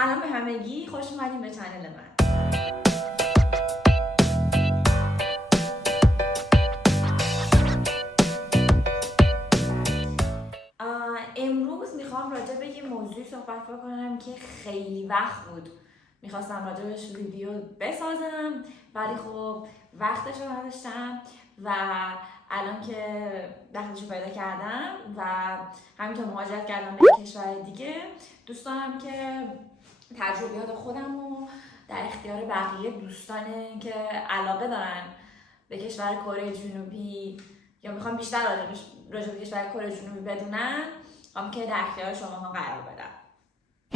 سلام به همگی، خوش اومدین به چنل من. امروز میخوام راجع به یه موضوعی صحبت بکنم که خیلی وقت بود میخواستم راجعش ویدیو بسازم، ولی خب وقتش رو نداشتم و الان که وقتش رو پیدا کردم و همینطور مهاجرت کردم به کشور دیگه، دوست دارم که تجربیات خودم رو در اختیار بقیه دوستان که علاقه دارن به کشور کره جنوبی یا میخوام بیشتر راجع به کشور کره جنوبی بدونن، هم که در اختیار شماها قرار بدم.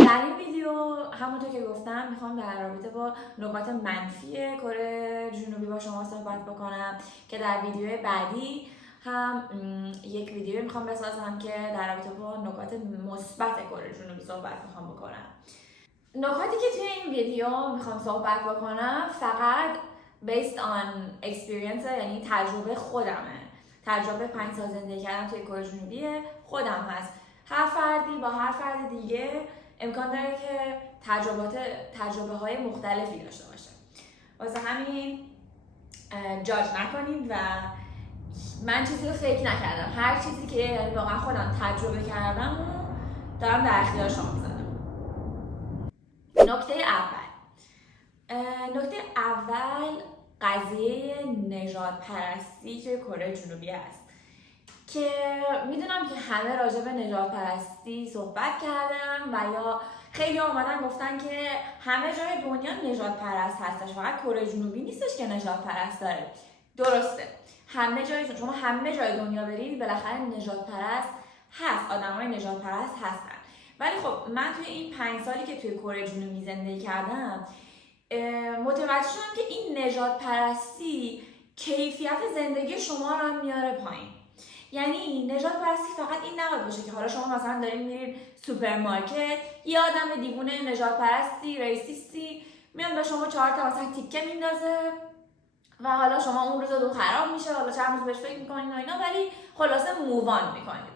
در این ویدیو همونطور که گفتم میخوام در رابطه با نکات منفی کره جنوبی با شما صحبت بکنم که در ویدیو بعدی هم یک ویدیو میخوام بسازم که در رابطه با نکات مثبت کره جنوبی صحبت میخوام بکنم. نکاتی که توی این ویدیو میخوام صحبت بکنم فقط based on experience، یعنی تجربه خودمه، تجربه 5 سال زندگی کردن توی کره جنوبی خودم هست. هر فردی با هر فرد دیگه امکان داره که تجربه های مختلفی داشته باشه، واسه همین جاج نکنید و من چیزی رو فکر نکردم، هر چیزی که یعنی واقعا خودم تجربه کردم و دارم در اختیار شما میذارم. نکته اول قضیه نژاد پرستی که کره جنوبی است که میدونم که همه راجع به نژاد پرستی صحبت کردن و یا خیلی اومدن گفتن که همه جای دنیا نژاد پرست هستش، فقط کره جنوبی نیستش که نژاد پرست داره. درسته، شما همه جای دنیا برید بالاخره نژاد پرست هست، آدمای نژاد پرست هستن. ولی خب من توی این 5 سالی که توی کره جنوبی زندگی کردم متوجه شدم که این نژاد پرستی کیفیت زندگی شما رو هم میاره پایین. یعنی نژاد پرستی فقط این نباید باشه که حالا شما مثلا دارین میرین سوپرمارکت، یه آدم دیوونه نژاد پرستی ریسیستی میاد به شما 4 تا مثلا تیکه میندازه و حالا شما اون روز خراب میشه، حالا چند روز بهش فکر میکنین و اینا، ولی خلاصه مووان میکنین.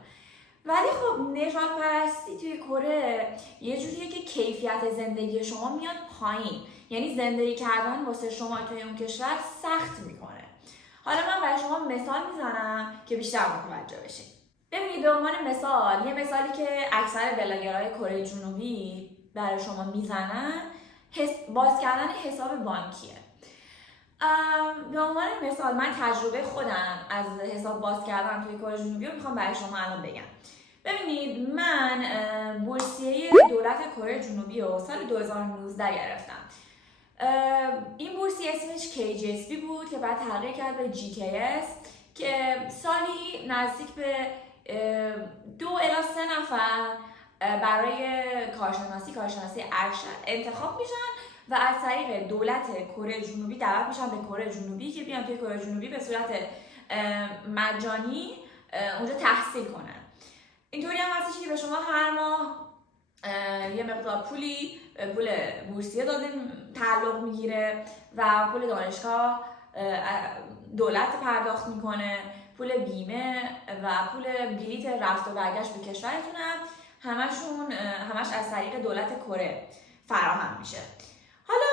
ولی خب نژاد پرستی توی کره یه جوریه که کیفیت زندگی شما میاد پایین، یعنی زندگی کردن واسه شما توی اون کشور سخت میکنه. حالا من برای شما مثال میزنم که بیشتر متوجه بشید. ببینید به عنوان مثال، یه مثالی که اکثر بلاگرهای کره جنوبی برای شما میزنن باز کردن حساب بانکیه. به عنوان مثال من تجربه خودم از حساب باز کردن توی کره جنوبی رو میخوام برای شما الان بگم. ببینید من بورسیه دولت کره جنوبی رو سال 2019 گرفتم. این بورسیه اسمش KGSB بود که بعد تغییر کرد به GKS که سالی نزدیک به 2 الی 3 نفر برای کارشناسی ارشد انتخاب میشن و از طریق دولت کره جنوبی دعوت میشن به کره جنوبی که بیان توی کره جنوبی به صورت مجانی اونجا تحصیل کنن. اینطوری هم هستش که به شما هر ماه یه مقدار پول بورسیه تعلق میگیره و پول دانشگاه دولت پرداخت میکنه، پول بیمه و پول بلیت رفت و برگشت به کشورتون همش از طریق دولت کره فراهم میشه. حالا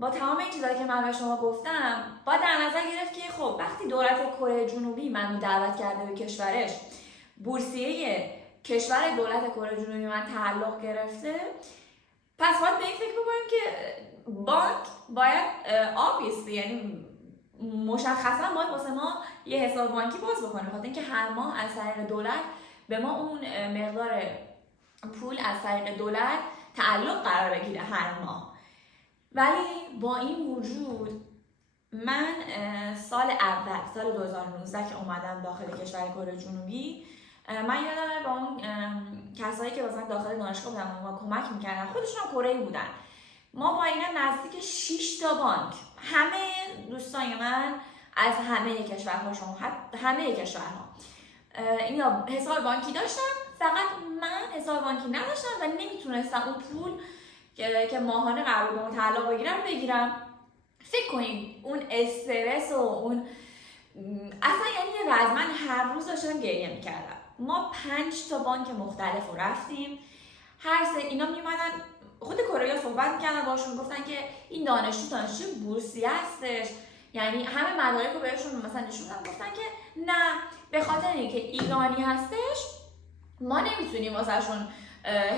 با تمام این چیزایی که من به شما گفتم باید در نظر گرفت که خب وقتی دولت کره جنوبی منو دعوت کرده به کشورش، بورسیه کشور دولت کره جنوبی من تعلق گرفته، پس باید به این فکر بکنیم که بانک باید obviously یعنی مشخصا باید واسه ما یه حساب بانکی باز بکنه، خاطر اینکه هر ماه از طریق دولت به ما اون مقدار پول از طریق دولت تعلق قرار بگیره هر ماه. ولی با این وجود من سال 2019 که اومدم داخل کشور کره جنوبی، من یادمه با اون کسایی که مثلا داخل دانشگاه بودن و ما کمک میکردن خودشون هم کره‌ای بودن، ما با اینا نزدیک 6 تا بانک، همه دوستان من از همه کشورها اینا حساب بانکی داشتن، فقط من حساب بانکی نداشتم و نمیتونستم اون پول که ماهانه قرار به تعلق بگیرم. فکر کنید اون استرس و اون اصلا یعنی یه من هر روز داشتم گریه میکردم. ما 5 تا بانک مختلف رو رفتیم، هر سه اینا میومدن خود کره صحبت میکردن باشون، گفتن که این دانشجو بورسیه هستش، یعنی همه مدارک رو بهشون مثلا نشون دادن، گفتن که نه به خاطر اینکه ایرانی هستش ما نمیتونیم واسهشون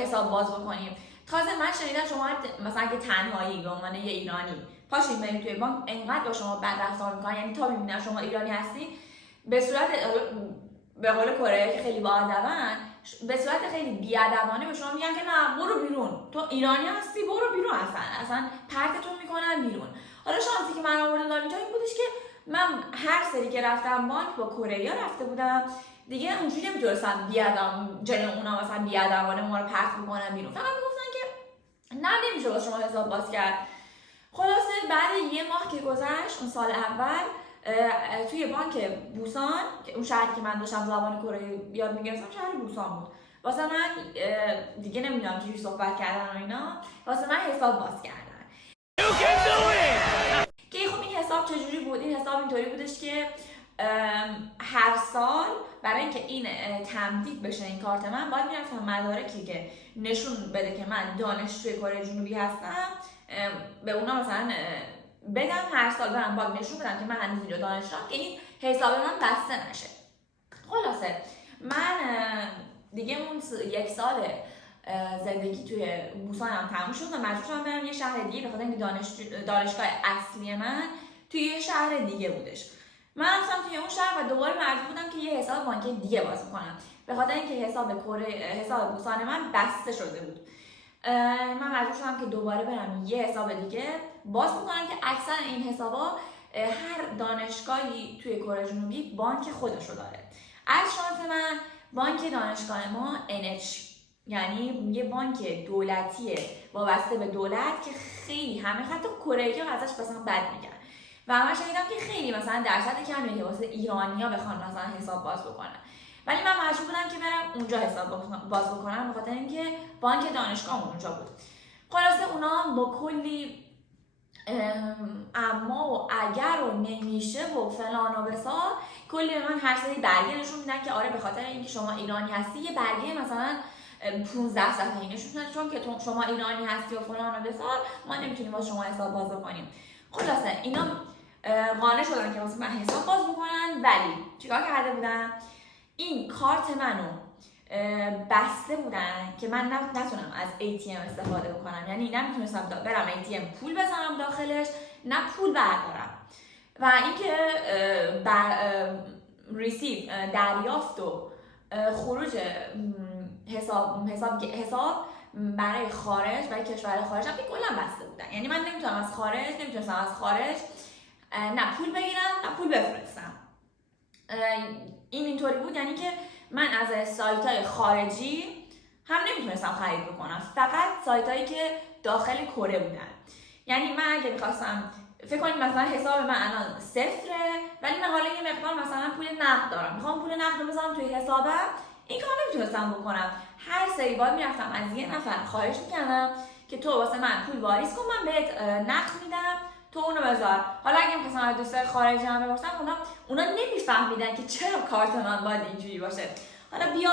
حساب باز بکنیم. تازه من شنیدم شما مثلا که تنهایی به عنوان یه ایرانی پاشید برید توی بانک انقدر با شما بد رفتار میکنن، یعنی تا میبینن شما ایرانی هستی به صورت به قول کره که خیلی باادبن، به صورت خیلی بیادبانه به شما میگن که نه برو بیرون، تو ایرانی هستی برو بیرون، اصلا پرتتون میکنن بیرون. حالا شانسی که من آوردم اینجا این بودش که من هر سری که رفتم بانک با کره رفته بودم دیگه، اونجوری نمیتونستم بیادم جلوی اونا مثلا بیادبانه ما رو پرت بکنن بیرون، فقط میگفتن که نه نمیشه با شما حساب باز کرد. خلاصه بعد یه ماه که گذشت اون سال اول توی بانک بوسان که اون شهری که من داشتم زبان کره یاد میگرفتم شهر بوسان بود، واسه من دیگه نمیدونم چجوری صحبت کردن و اینا، واسه من حساب باز کردن. که خب این حساب چجوری بود؟ این حساب اینطوری بودش که هر سال برای اینکه این تمدید بشه این کارت من باید میرفتم مدارکی که نشون بده که من دانشجوی کره جنوبی هستم به اونا مثلا بدم، هر سال برم باید نشون بدم که من هنوز اینجا دانشجوام که این حساب من بسته نشه. خلاصه من دیگه اون یک سال زندگی توی بوسان هم تموم شد و مجبور شدم برم یه شهر دیگه، به خاطر اینکه دانشگاه اصلی من توی یه شهر دیگه بودش. من رفتم توی اون شهر و دوباره مجبور بودم که یه حساب بانکی دیگه باز کنم، به خاطر اینکه حساب بوسان من بسته شده بود. من مجبور شدم که دوباره برم یه حساب دیگه باز بکنم که اکثر این حسابا هر دانشگاهی توی کره جنوبی بانک خودشو داره. از شانس من بانک دانشگاه ما NH، یعنی یه بانک دولتیه وابسته به دولت که خیلی همه حتی کره‌ای ها ازش مثلا بد میگن و من شنیدم که خیلی مثلا درصد کمیه واسه ایرانی‌ها بخوان مثلا حساب باز بکنن، ولی من مجبور بودم که برم اونجا حساب باز بکنم به خاطر اینکه بانک دانشگاه اونجا بود. خلاصه اونا با کلی اما و اگر و نمیشه و فلان و بسار کلی به من هر سری برگه نشون میدن که آره به خاطر اینکه شما ایرانی هستی یه برگه مثلا 15 صفحه‌ای نشون میدن چون که شما ایرانی هستی و فلان و بسار ما نمیتونیم با شما حساب باز بکنیم. خلاصه اینا قانع شدن که واسه من حساب باز بکنن، ولی چیکار کرده بودن؟ این کارت منو بسته بودن که من نتونم از ATM استفاده بکنم، یعنی نمیتونستم برم ATM پول بزنم داخلش نه پول بردارم، و اینکه دریافت و خروج حساب برای خارج، برای کشور خارج هم کلا بسته بودن، یعنی من نمیتونستم از خارج نه پول بگیرم نه پول بفرستم. اینطوری بود، یعنی که من از سایت‌های خارجی هم نمیتونستم خرید بکنم، فقط سایت‌هایی که داخل کره بودن. یعنی من اگه می‌خواستم فکر کنید مثلا حساب من الان 0، ولی من حالا یه مقدار مثلا پول نقد دارم، میخوام پول نقد رو بذارم توی حسابم، این کار نمیتونستم بکنم. هر سری باید میرفتم از یه نفر خواهش میکردم که تو واسه من پول واریز کن، من بهت نقد میدم تو اونو بذار. حالا اگه می‌خواستم از دوستای خارجی هم بپرسم اونا نمیفهمیدن که چرا کارت من باید اینجوری باشه. حالا بیا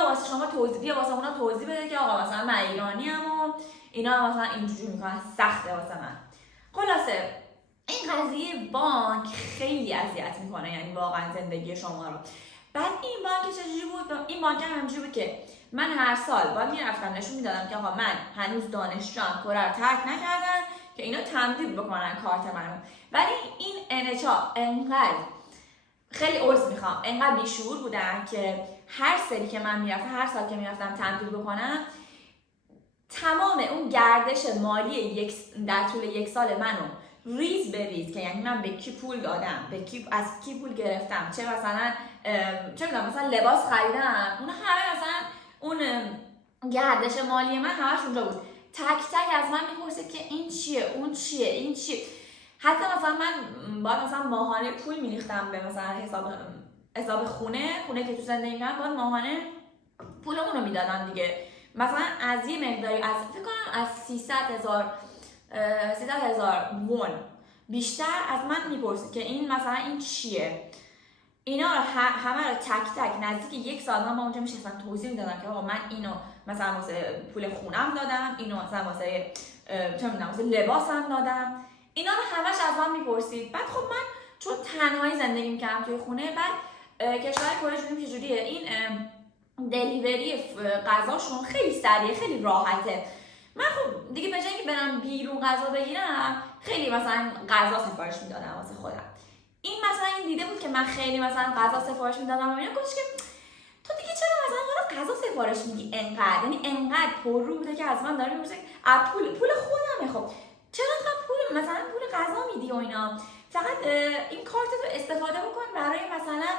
واسه اونا توضیح بده که آقا مثلا من ایرانی‌ام و اینا مثلا اینجوری میکنن، سخته واسه من. خلاصه این قضیه بانک خیلی اذیت میکنه، یعنی واقعا زندگی شما رو. بعد این بانک چجوری بود؟ این بانک همینجوری بود که من هر سال باید میرفتم نشون میدادم که آقا من هنوز دانشجوام، کره رو ترک نکردم که اینا تمدید بکنن کارت منو. ولی این NH انقدر خیلی عذر میخوام انقدر بیشعور بودن که هر سری که من میرفتم، هر سال که میرفتم تمدید بکنم، تمام اون گردش مالی در طول یک سال منو ریز به ریز، که یعنی من به کی پول دادم، از کی پول گرفتم، چه مثلا مثلا لباس خریدم، اون همه مثلا اون گردش مالی من همش اونجا بود. تک تک از من میپرسید که این چیه، اون چیه، این چیه. حتی مثلا من باید مثلا ماهانه پول میریختم به مثلا حساب خونه که تو زندگی می‌کردم، باید ماهانه پولمون رو میدادم دیگه. مثلا از یه مقداری از فکر کنم از 300,000 وون بیشتر از من میپرسید که این مثلا این چیه. اینا رو همه رو تک تک نزدیک 1 ساعت من اونجا میشستم توضیح میدادم که آقا من اینو مثلا واسه پول خونم دادم، اینو مثلا واسه چه میدونم واسه لباسم دادم. اینا رو همش از من میپرسید. بعد خب من چون تنهایی زندگی میکردم توی خونه، بعد کشور کره جنوبی چجوریه، این دلیوری غذاشون خیلی سریعه، خیلی راحته. من خب دیگه به جای اینکه برم بیرون غذا بگیرم، خیلی مثلا غذا سفارش میدادم واسه خودم. این مثلا این دیده بود که من خیلی مثلا غذا سفارش میدادم و اینا، گفتش که تو دیگه چرا مثلا حالا غذا سفارش میدی انقدر، یعنی انقدر پررو بوده که از من داره میپرسه پول خودمه، خب چرا انقدر پول مثلا پول غذا میدی و اینا، فقط این کارت رو استفاده بکن برای مثلا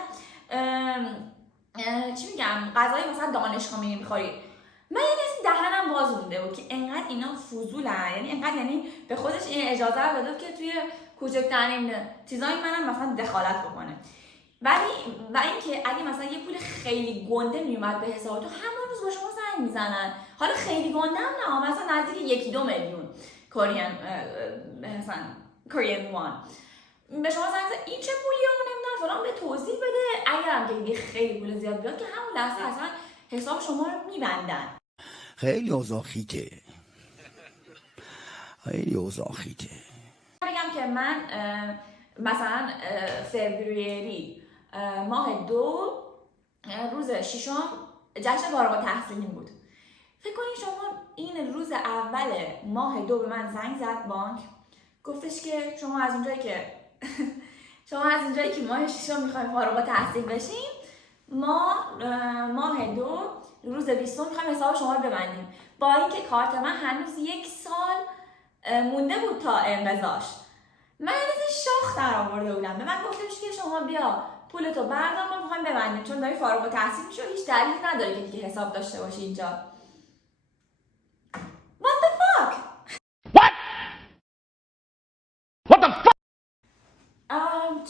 چی میگم غذای مثلا دانشگاه میخوری. من یعنی از دهنم باز مونده بود که انقدر اینا فضولن، یعنی انقدر یعنی به خودش این اجازه رو داده که توی کوچکترین چیزای منم مثلا دخالت بکنه. ولی و اینکه اگه مثلا یه پول خیلی گنده میومد به حساب تو، همون روز با شما زنگ میزنن. حالا خیلی گنده هم نه، مثلا نزدیک 1-2 میلیون کورین مثلا کورین وان به شما زنگ زدن این چه پولیه و نمیدونم فلان، به توضیح بده. اگرم که خیلی پول زیاد بیاد که همون لحظه اصلا حساب شما رو میبندن. خیلی اوضاع خیته، خیلی اوضاع خیته. بگم که من مثلا فوریه ماه 2 روز 6 جشن فارغ التحصیلی بود. فکر کنید شما این روز اول ماه 2 به من زنگ زد بانک، گفتش که شما از اونجایی که ماه 6 میخوایم فارغ التحصیل بشیم، ما ماه 2 روز 20 میخوایم حساب شما رو ببندیم، با اینکه کارت من هنوز 1 سال مونده بود تا انقضاش. من از شاخ در آورده بودم. به من گفتش که شما بیا پولتو بردار، ما میخوایم ببندیم چون داری فارغ التحصیل میشی و هیچ دلیلی نداره که دیگه حساب داشته باشی اینجا. What the fuck؟ What the fuck؟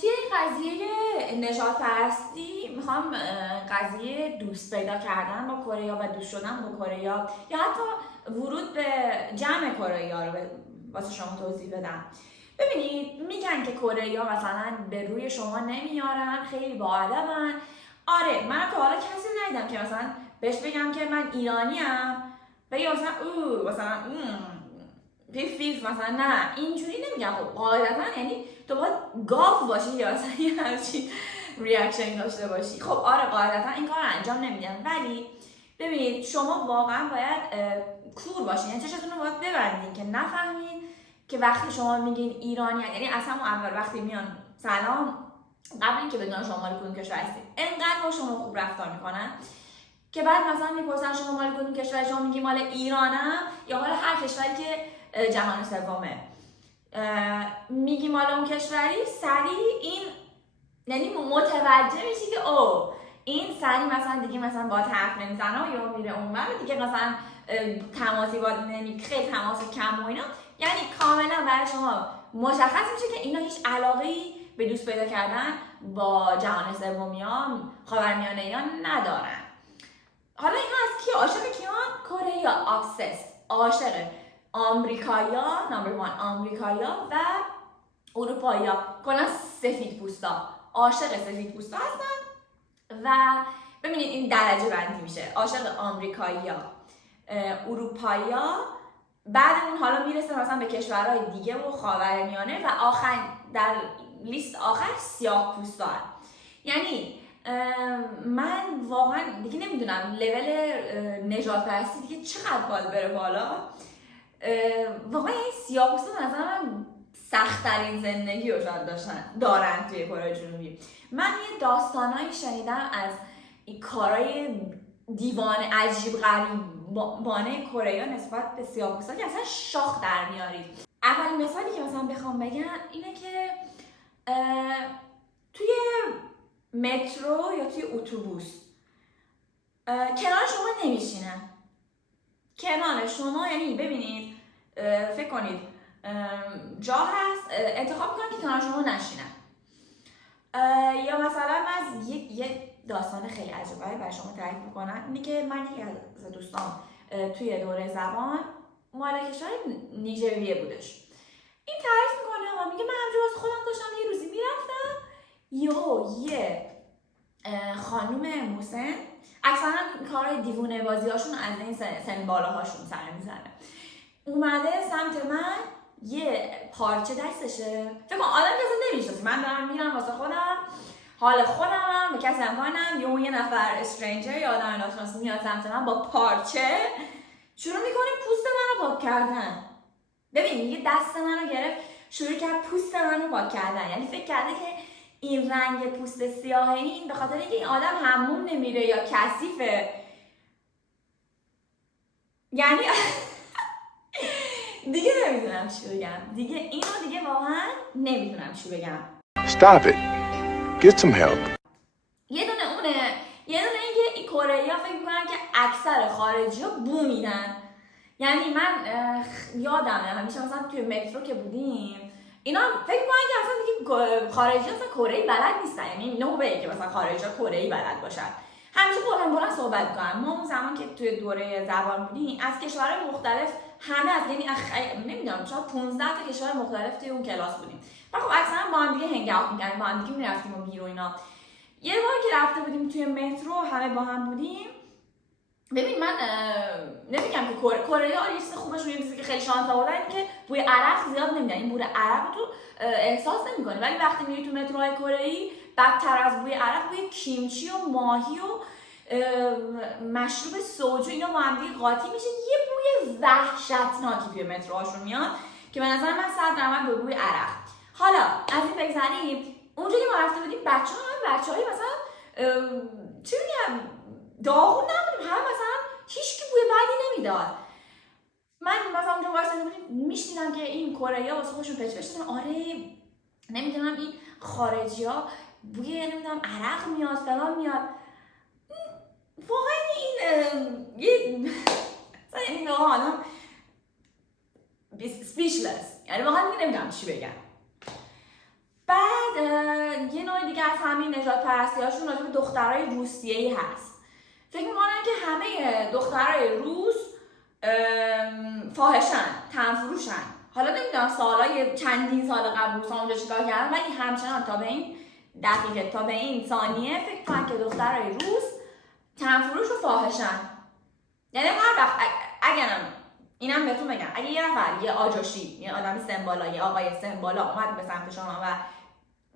توی قضیه نژاد پرستی میخوام قضیه دوست پیدا کردن با کره و دوست شدن با کره یا حتی ورود به جمع کره رو واسه شما توضیح بدم. ببینید میگن که کره مثلا به روی شما نمیارن، خیلی باادبن. آره من که حالا کسی ندیدم که مثلا بهش بگم که من ایرانیم بگه مثلا مثلا پیف مثلا، نه اینجوری نمیگم. خب قاعدتا یعنی تو باید گاف باشی یا مثلا یه همچین ریاکشنی داشته باشی. خب آره قاعدتا این کار رو انجام نمیدن، ولی ببینید شما واقعا باید کور باشین، یعنی چشتون رو باید ببندین که نفهمین که وقتی شما میگین ایرانی، یعنی اصلا اول وقتی میان سلام قبل اینکه بدونن شما مال کدوم کشور هستید انقدر با شما خوب رفتار میکنن که بعد مثلا میپرسن شما مال کدوم کشور، شما میگی مال ایرانم یا مال هر کشوری که جهان سومه، میگی مال اون کشوری، سریع این یعنی متوجه میشی که او این سریع مثلا دیگه مثلا با حرف نمیزنه یا میره اونور دیگه مثلا تماسی با خیلی تماس کم و اینا، یعنی کاملا برای شما مشخص میشه که اینا هیچ علاقه‌ای به دوست پیدا کردن با جهان سومیان خاورمیانه‌ایان ندارن. حالا اینا از کی عاشق کیان؟ کره یا ابسست، عاشق آمریکایا، نمبر 1 آمریکایا و اروپایا، کلا سفید پوستا، عاشق سفید پوستا هستن. و ببینید این درجه بندی میشه، عاشق آمریکایا، اروپایا، بعد اون حالا میرسه مثلا به کشورهای دیگه و خاورمیانه و آخر در لیست آخر سیاه پوستا. یعنی من واقعا دیگه نمیدونم لول نژاد پرستی دیگه چقدر باید بره بالا. واقعا این سیاه پوستا به نظر من سخت‌ترین زندگی رو شاید دارن توی کره جنوبی. من یه داستانایی شنیدم از این کارهای دیوانه عجیب غریبانه کره نسبت به سیاه‌پوستا که اصلا شاخ در میارید. اولین مثالی که مثلا بخوام بگم اینه که توی مترو یا توی اتوبوس کنار شما نمیشینن، کنار شما، یعنی ببینید فکر کنید جا هست انتخاب میکنن که کنار شما نشینن. یا مثلا از یه داستان خیلی عجیبه برای شما تعریف میکنم، اینه که من یکی از دوستان توی دوره زبان مال کشور نیجریه بودش. این تعریف میکنه و میگه من همجور از خودم داشتم یه روزی میرفتم یه خانوم موسن اکثرا کار دیوونه بازی هاشون از این سن بالاهاشون سر میزنه، اومده سمت من یه پارچه دستشه، فکر کنم آدم کسی نمیشناسی، من دارم میرم واسه خودم حال خودمم به کسی هم کارنم، یه نفر استرنجر یا آدم ناشناس میاد سمت من با پارچه شروع میکنه پوست منو پاک کردن. ببین یه دست منو گرفت شروع کرد پوست منو پاک کردن، یعنی فکر کرده که این رنگ پوست سیاه این به خاطر اینکه این آدم حموم نمیره یا کثیفه، یعنی دیگه نمیدونم چی بگم، دیگه اینو دیگه واقعا نمیدونم چی بگم. Stop it. Get some help. یه دونه اینکه این کره‌ای‌ها فکر میکنن که اکثر خارجی‌ها بو میدن. یعنی من یادمه همیشه مثلا توی مترو که بودیم اینا فکر میکنن که اصلا دیگه خارجی‌ها اصلا کره‌ای بلد نیستن، یعنی نوبه که مثلا خارجی‌ها کره‌ای بلد باشن. همیشه بلند صحبت میکنن. ما اون زمان که توی دوره زبان بودیم از کشورهای مختلف همه از یعنی نمیدونم شاید 15 تا کشور مختلف توی اون کلاس بودیم. و خب اکثرا با هم دیگه هنگ اوت می‌کردیم، با هم دیگه می‌رفتیم و بیرون اینا. یه بار که رفته بودیم توی مترو همه با هم بودیم، ببین من نمیگم که کره‌ای‌ها یه چیز خوبشون یه چیزی که خیلی شانس آوردن که بوی عرق زیاد نمیدن، این بوی عرق تو احساس نمی‌کنی، ولی وقتی میری تو متروهای کره‌ای بدتر از بوی عرق بوی کیمچی و ماهی و مشروب سوجو اینا با هم دیگه قاطی میشه، یه بوی وحشتناکی توی متروهاشون میاد که به نظر من 100% به بوی عرق. حالا از این بگذریم، اونجا که ما رفته بودیم بچه‌های مثلا چی میگم داغون نبودیم، همه مثلا هیچ کی بوی بدی نمیداد. من مثلا اونجا واسه بودیم میشنیدم که این کره‌ای‌ها واسه خودشون پچ داشتن، آره نمیدونم این خارجی‌ها بوی نمیدونم عرق میاد فلان میاد. واقعا این این آدم سپیچلس، یعنی واقعا نمیدونم چی بگم. بعد یه نوع دیگه از همین نژاد پرستی‌هاشون راجع به دخترای روسیه‌ای هست. فکر می‌کنن که همه دخترای روس فاحشن، تنفروشن. حالا نمیدونم سالای چندین سال قبل روس‌ها اونجا چیکار کردن، ولی همچنان تا به این دقیقه تا به این ثانیه فکر کنن که دخترای روس تنفروش و فاحشن. یعنی هر وقت اگرم اینم بهتون بگم اگه یه نفر یه آجوشی یه آدم سمبالا یه آقای سمبالا اومد به سمت شما و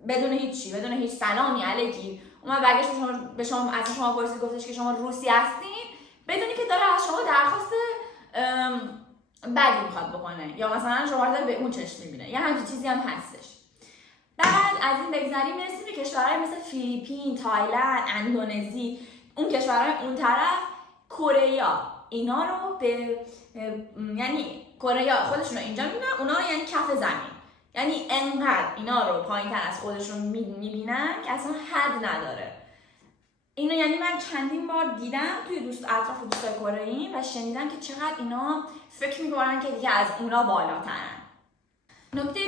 بدون هیچ سلامی علیکی اومد برگشت به شما از شما پرسید گفتش که شما روسی هستین، بدونی که داره از شما درخواست بدی میخواد بکنه یا مثلا شما رو داره به اون چشم میبینه، یا همچین چیزی هم هستش. بعد از این بگذریم میرسیم به کشورهای مثل فیلیپین، تایلند، اندونزی، اون کشورهای اون طرف کره‌ها اینا رو به یعنی کره‌ها خودشون رو اینجا میبینن، اونا یعنی کف زمین، یعنی انقدر اینا رو پایین‌تر از خودشون میبینن که اصلا حد نداره. اینو یعنی من چندین بار دیدم توی اطراف دوستای کره‌ای و شنیدم که چقدر اینا فکر میکنن که دیگه از اونا بالاترن. نکته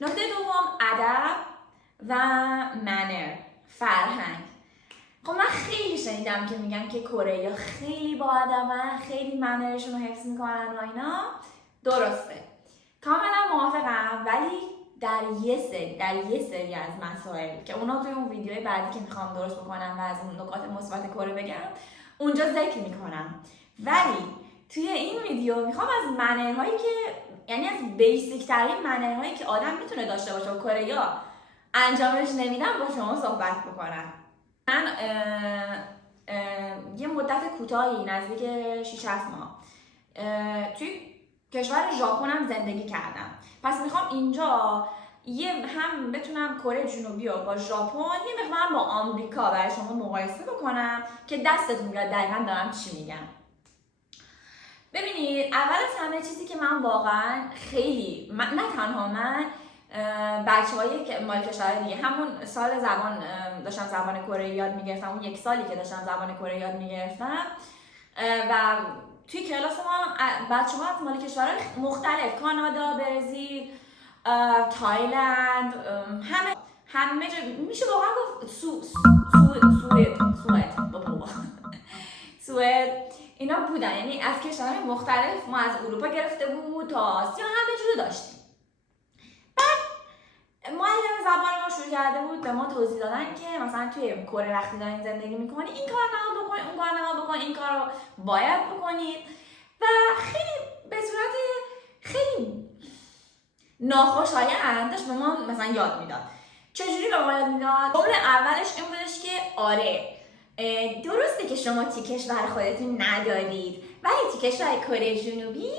دوم ادب و منر، فرهنگ. خب من خیلی شنیدم که میگن که کره‌ای‌ها خیلی باادبن، خیلی منرشون رو حفظ میکنن و اینا. درسته، کاملا موافقم، ولی در یه سری از مسائل که اونا توی اون ویدیوی بعدی که میخوام درست بکنم و از اون نکات مثبت کره بگم اونجا ذکر میکنم، ولی توی این ویدیو میخوام از منرهایی که یعنی از بیسیک ترین منرهایی که آدم میتونه داشته باشه و کره‌ای‌ها انجامش نمیدن با شما صحبت بکنم. من یه مدت کوتاهی نزدیک 6-7 ماه توی کشور ژاپن هم زندگی کردم، پس میخوام اینجا هم بتونم کره جنوبی رو با ژاپن یه مقدار با آمریکا برای شما مقایسه بکنم که دستتون بیاد دقیقاً دارم چی میگم. ببینید اول از همه چیزی که من واقعا خیلی نه تنها من، بچه‌هایی که مال کشور دیگه همون سال داشتم زبان کره یاد میگرفتم، اون 1 سالی که داشتم زبان کره یاد میگرفتم و توی کلاس ما بچه‌ها از مال کشورهای مختلف، کانادا، برزیل، تایلند، همه جا میشه واقعا گفت سوئد اینا بودن، یعنی از کشورهای مختلف، ما از اروپا گرفته بود تا آسیا همه جور داشتیم. بعد معلم زبان ما شروع کرده بود به ما توضیح دادن که مثلا توی کره وقتی دارین زندگی میکنی این کار نباید بکنید، اون کار نباید بکنید، این کار رو باید بکنید و خیلی به صورت خیلی ناخوشایند داشت به ما مثلا یاد میداد. چجوری به ما یاد میداد؟ جمله اولش این بودش که آره درسته که شما تی کشور خودتون ندارید ولی تی کشور کره جنوبی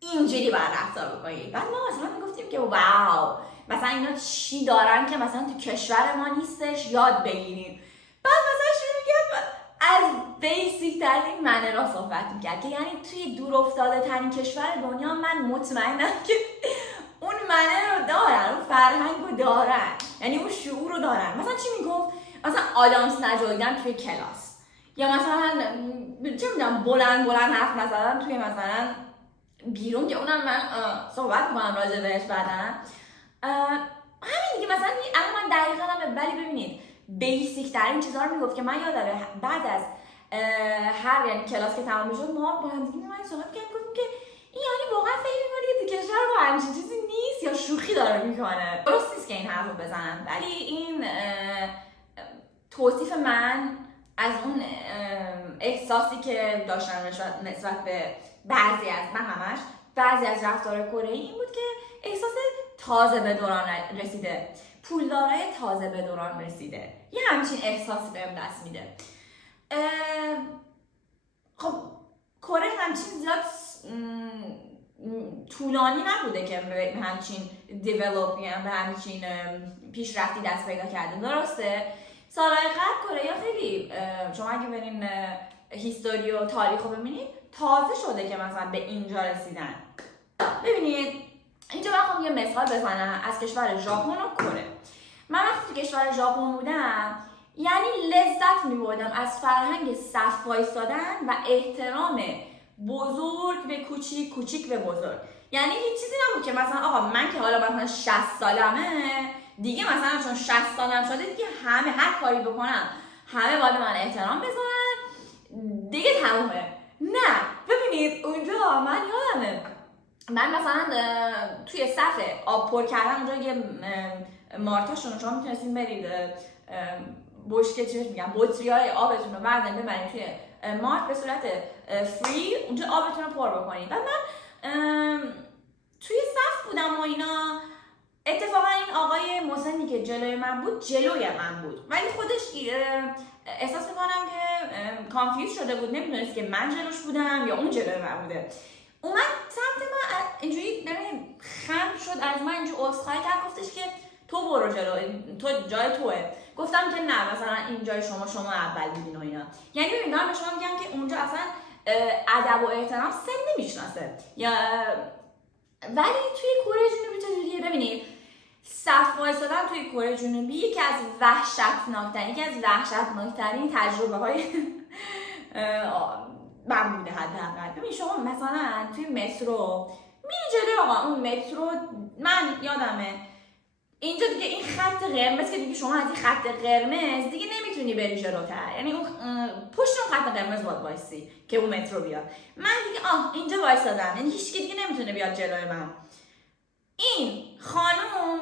اینجوری باید رفتار بکنید. بعد ما مثلا میگفتیم که واو مثلا اینا چی دارن که مثلا تو کشور ما نیستش، یاد بگیریم. بعد مثلا شروع میکرد از بیسیک ترین معنی را صحبت میکرد که یعنی توی دور افتاده ترین کشور دنیا من مطمئنم که اون معنی رو دارن، اون فرهنگ رو دارن، یعنی اون شعور رو دارن. مثلا چی میگفت؟ مثلا آدامس نجاییدن توی کلاس، یا مثلا چه میدونم بلند حرف مثلا توی مثلا بیرون که اونم من صحبت میکنم راجع بهش بعدن. همین دیگه مثلا الان من دقیقا هم ولی ببینید بیسیک ترین چیزا رو میگفت که من یادم بعد از هر یعنی کلاس که تمام میشد ما با هم دیگه صحبت کردیم که این یعنی واقعا فکر می‌کنی که کشور با همچین چیزی نیست یا شوخی داره میکنه. درست نیست که این حرفو بزنم ولی این توصیف من از اون احساسی که داشتم نسبت به بعضی از من همش بعضی از رفتار کره‌ای این بود که احساس تازه به دوران رسیده، پولدارای تازه به دوران رسیده، یه همچین احساسی بهم دست میده. خب کره همچین زیاد طولانی نبوده که به همچین دیولوپین به همچین پیشرفتی دست پیدا کرده. درسته سالهای قبل کره خیلی شما اگه برین هیستوری و تاریخ رو ببینید تازه شده که مثلا به اینجا رسیدن. ببینید اینجا من خواهم یه مثال بزنم از کشور ژاپن و کره. من وقتی تو کشور ژاپن بودم یعنی لذت می‌بردم از فرهنگ صف وایسادن و احترام بزرگ به کوچیک، کوچیک به بزرگ. یعنی هیچ چیزی نبود که مثلا آقا من که حالا مثلا 60 سالمه دیگه مثلا چون 60 سالم شده دیگه همه هر کاری بکنم همه باید من احترام بذارن دیگه تمومه. نه ببینید اونجا من یادمه من مثلا توی صف آب پر کردن اونجا یه مارتاشون شما میتونستین برید بشکه چی میگم بطری‌های آبتون رو بردارین ببرین توی مارت به صورت فری اونجا آبتون رو پر بکنید. و من توی صف بودم و اینا اتفاقا این آقای مسنی که جلوی من بود جلوی من بود ولی خودش احساس میکنم که کانفیوز شده بود، نمیدونست که من جلوش بودم یا اون جلوی من بوده. اومد سمت من اینجوری ببین خم شد از من اینجوری عذرخواهی کرد گفتش که تو برو جلو، تو جای توه. گفتم که نه مثلا این جای شما اول بودین و اینا. یعنی ببین دارم به شما میگم که اونجا اصلا ادب و احترام سن نمیشناسه. یا ولی توی کره جنوبی چجوریه؟ ببینید صف وایسادن توی کره جنوبی یکی از وحشتناکترین تجربه های من بوده حداقل. ببین شما مثلا توی مترو میری جلوی آقا اون مترو من یادمه اینجا دیگه این خط قرمز که دیگه شما از این خط قرمز دیگه نمیتونی بری جلوتر، یعنی اون پشت اون خط قرمز باید وایسی که اون مترو بیاد. من دیگه اینجا وایسادم یعنی هیچ کی دیگه نمیتونه بیاد جلوی من. این خانم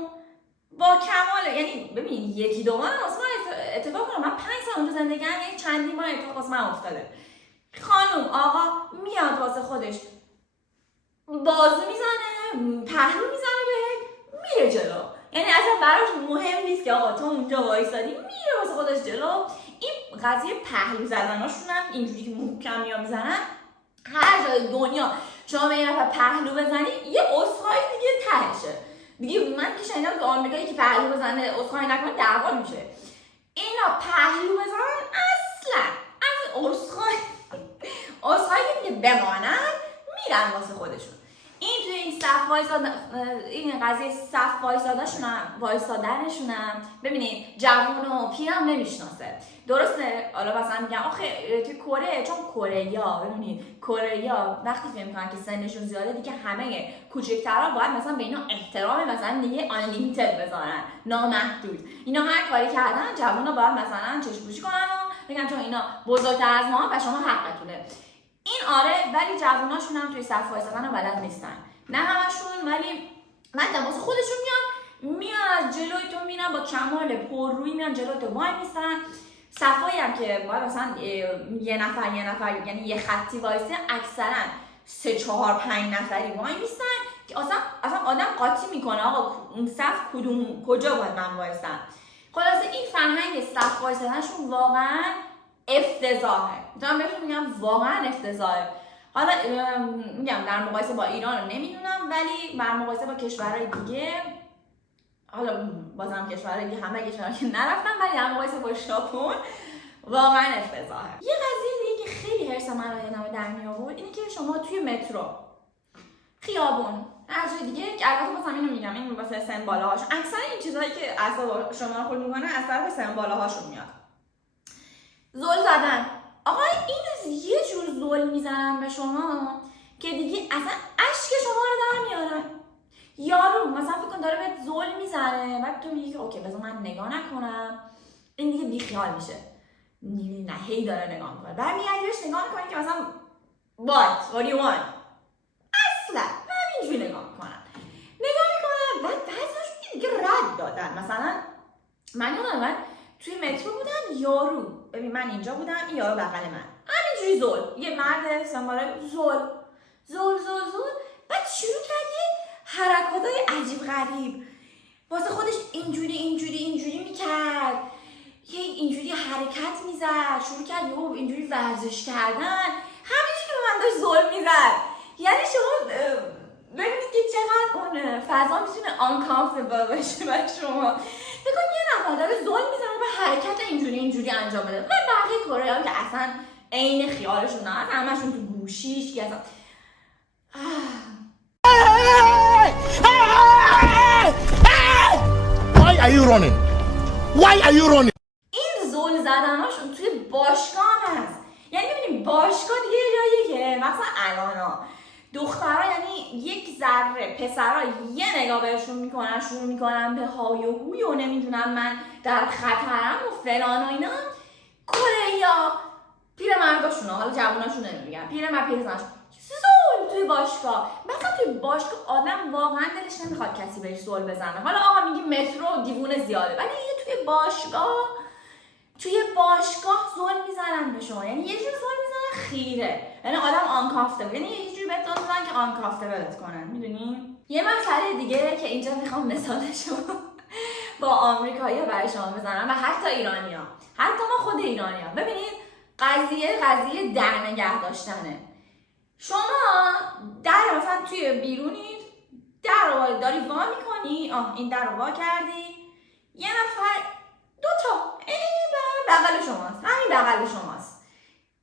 با کمال یعنی ببین یکی دو ماه واسه من اتفاق افتاد، من 5 سال اونجا زندگی کردم یعنی چندین بار اتفاق واسه من افتاده. خانم آقا میاد واسه خودش بازو میزنه پهلو میزنه بهت میره جلو، یعنی اصلا براش مهم نیست که آقا تو اونجا وایسادی، میره واسه خودش جلو. این قضیه پهلو زدناشون هم اینجوری که محکم میزنن هر جای دنیا شما به یه نفر پهلو بزنی یه عذرخواهی دیگه تهشه دیگه. من که شنیدم که آمریکایی که پهلو بزنه عذرخواهی نکنه دعوا میشه. اینا پهلو بزنن اصلا از عذرخواهی دیگه بمانن میرن واسه خودشون. این توی این صف این قضیه صف وایسادنشون ببینید جوون و پیرم نمیشناسه. درسته حالا مثلا میگم آخه توی کره چون کره‌یا ببینید کره‌یا وقتی فکر می‌کنن که سنشون زیاده دیگه همه کوچکترها باید مثلا به اینا احترام مثلا دیگه آنلیمیتد بذارن، نامحدود. اینا هر کاری کردن جوونا باید مثلا چشم‌پوشی کنن و بگن چون اینا بزرگتر از ما و شما حقتونه. این آره ولی جووناشون هم توی صف وایسادن بلد نیستن. نه همشون ولی من واسه خودشون میان میان از جلوی تو میرن با کمال پررویی میان جلوی تو وای میستن. صفایی هم که باید مثلا یه نفر یعنی یه خطی وایسه، اکثرا 3 4 5 نفری وای میستن که اصلا آدم قاطی میکنه آقا اون صف کجا باید من وایسم. خلاصه این فرهنگ صف وایسادنشون واقعا افتضاحه. میتونم بهتون میگم واقعا افتضاحه. حالا میگم در مقایسه با ایران رو نمیدونم، ولی در مقایسه با کشورهای دیگه، حالا بازم کشورهای دیگه همه کشورها که نرفتم، ولی در مقایسه با ژاپن واقعا افتضاحه. یه قضیه دیگه که خیلی حرص من رو یادمه در می آورد اینه که شما توی مترو، خیابون، هر جای دیگه، که البته بازم اینو میگم این واسه سن بالاهاشون، اکثر این چیزایی که اعصاب شما رو خورد میکنه از طرف سن بالاهاشون میاد. زل زدن. آقا این یه جور زل میزنن به شما که دیگه اصلا اشک شما رو در میارن. یارو مثلا فکر کن داره بهت زل میزنه، بعد تو میگی که اوکی بذار من نگاه نکنم، این دیگه بیخیال میشه. نه هی داره نگاه میکنه، برمیگردی بهش نگاه میکنی که مثلا what do you want؟ اصلا همینجوری نگاه میکنن بعد بعضی‌هاشون دیگه رد دادن. مثلا من یادم من توی مترو بودم، یارو ببین من اینجا بودم، این یارو بغل من همینجوری زل، یه مرد سنباله زل بعد شروع کرد یه حرکاتای عجیب غریب واسه خودش اینجوری میکرد، یه اینجوری حرکت میزد، شروع کرد یهو اینجوری ورزش کردن، همینجوری که به من داشت زل میزد. یعنی شما ببینید که چقدر اون فضا میتونه uncomfortable باشه برای شما. فکر کن یه نفر داره زل میزنه به حرکت اینجوری انجام بده. من بقیه کره که اصلا عین خیالشون نه، همشون تو گوشیش که اصلا Why are you running? Why are you running? این زل زدناشون توی باشگاه هم هست. یعنی ببینیم باشگاه دیگه جاییه که مثلا الانا دخترها یعنی یک ذره پسرها یه نگاه بهشون میکنن، شروع میکنن به های و هوی و نمیدونم من در خطرم و فلان و اینا. کره پیرمرداشون، حالا جووناشون نمیگم، پیرزناشون زول توی باشگاه. مثلا توی باشگاه آدم واقعا دلش نمیخواد کسی بهش زل بزنه. حالا آقا میگی مترو دیوونه زیاده، ولی یه توی باشگاه زل میزنن به شما. یعنی یه جور زل میزنن خیره، یعنی آدم آنکافتبل، یعنی یه جوری بهت میزنن که آنکافتبلت کنن. میدونی یه مسئله دیگه که اینجا میخوام مثالشو با آمریکایی‌ها برای شما بزنم و حتی ایرانی‌ها، حتی ما خود ایرانی‌ها. ببینید قضیه در نگه داشتنه. شما در مثلا توی بیرونید، در رو داری وا میکنی، این در رو وا کردی، یه نفر دوتا این بغل شماست، همین بغل شماست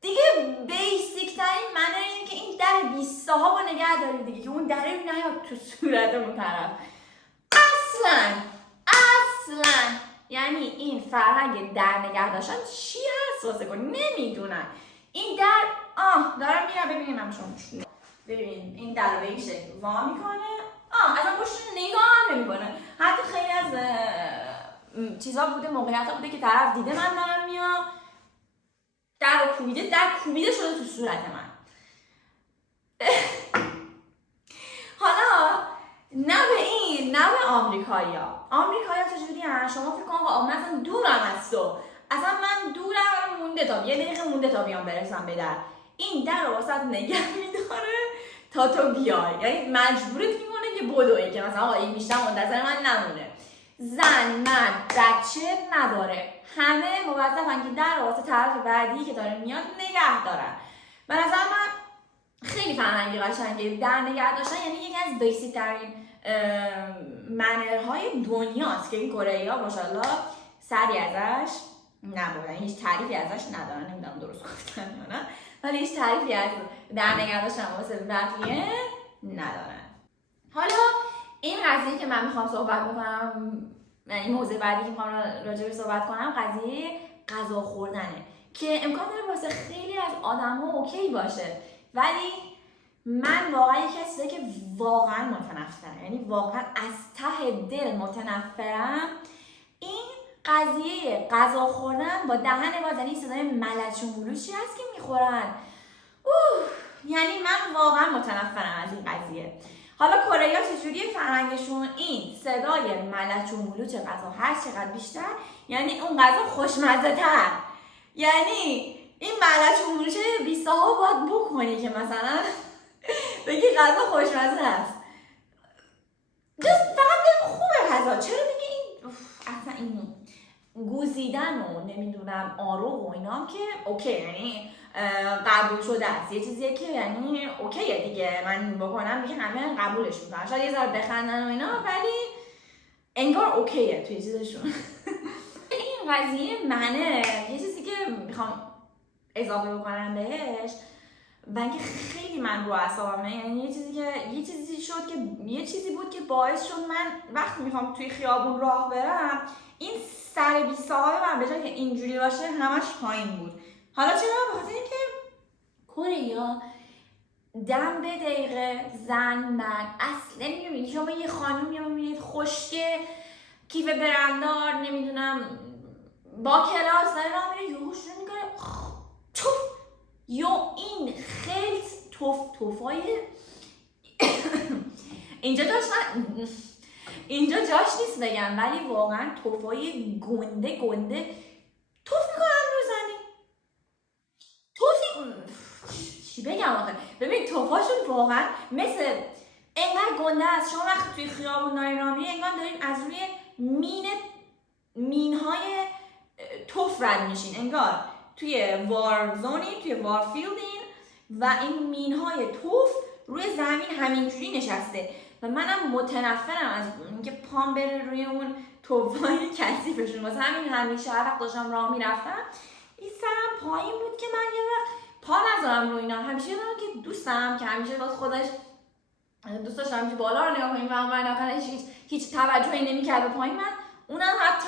دیگه. بیسیک ترین منر اینه که این در 20 صاحب رو نگه داری دیگه، که اون دره نیاد تو صورت اون طرف. اصلا یعنی این فرهنگ در نگه داشتن چی هست واسه کن نمیدونن. این در دارم میرم ببینیم هم شما ببین این در رو به این شکل وا میکنه، اصلا پشت نگاه هم نمیکنه. حتی خیلی از چیزا بوده، موقعیت ها بوده که طرف دیده من دارم میام، در کوبیده شده تو صورت من. حالا نه به این نه به آمریکایی‌ها چجوری هست؟ شما فکر کن آقا من اصلا دورم از تو، اصلا من دورم مونده تا یه دقیقه مونده تا بیام برسم به در، این در رو واسط نگه میداره تا تو بیای. یعنی مجبورت میکنه که بدوی، که مثلا آقا این بیشتر منتظر من نمونه. زن مرد بچه نداره، همه موظفن که در رو واسه طرف بعدی که داره میاد نگه دارن. به نظر من خیلی فرهنگی قشنگه در نگه داشتن، یعنی یکی از بیسیک ترین منرهای دنیاست که این کره‌ای‌ها ماشاءالله سری ازش نبردن، هیچ تعریفی ازش ندارن. نمیدونم درست گفتم یا نه، ولی هیچ تعریفی از در نگه داشتن واسه بقیه ندارن. حالا این قضیه که من میخوام صحبت بکنم، یعنی موضوع بعدی که میخوام راجعش صحبت کنم، قضیه غذا خوردنه که امکان داره واسه خیلی از آدم‌ها اوکی باشه، ولی من واقعا یکی از چیزایی که واقعا متنفرم، یعنی واقعا از ته دل متنفرم، این قضیه غذا خوردن با دهن باز، یعنی صدای ملچ و ملوچی هست که میخورن. یعنی من واقعا متنفرم از این قضیه. حالا کره‌ها چجوریه فرهنگشون؟ این صدای ملچ و ملوچ غذا هر چقدر بیشتر یعنی اون غذا خوشمزه تر. یعنی این ملچ و ملوچ بیسته ها باید بکنی که مثلا بگی غذا خوشمزه هست. فقط بگی خوبه غذا. چرا میگی این اصلا این گوزیدن و نمیدونم آروغ و اینا هم که اوکی، یعنی قبول شده است، یه چیزیه که یعنی اوکیه دیگه، من بکنم دیگه همه قبولش میکنن، شاید یه ذره بخندن و اینا ولی انگار اوکیه توی چیزشون. این قضیه منه یه چیزی که میخوام اضافه بکنم بهش و اینکه خیلی من رو اعصابمه، یعنی یه چیزی بود که باعث شد من وقتی میخوام توی خیابون راه برم این سر 20 صاحب من به جای که اینجوری باشه همش پایین بود. حالا چرا؟ بخاطر اینکه کره‌ها دم به دقیقه زن مرد اصلا نمیدونی، شما یه خانومی رو میبینید خشکه کیف برندار نمیدونم با کلاس داره راه میره یهو شروع میکنه توف یا این خیلی توفای اینجا جاش نیست بگم ولی واقعا توفای گنده توف میکنن رو زمین. توفی چی بگم آخه؟ ببین توفاشون واقعا مثل انقدر گنده است. شما وقتی توی خیابون دارین راه میرین انگار دارین از روی مینهای توف رد میشین، انگار توی وار زونی، توی وار فیلدین و این مینهای توف روی زمین همینجوری نشسته و منم متنفرم از اینکه پام بره روی اون توفای کثیفشون. واسه همین همیشه هر وقت داشتم راه میرفتم این سرم پایین بود که من یه وقت پا نذارم رو اینا. همیشه یادم که دوستم که همیشه واسه خودش دوست داشتم که بالا رو نگاه کنیم و من آخرش هیچ توجهی نمی‌کرد به پایین، من اونم حتی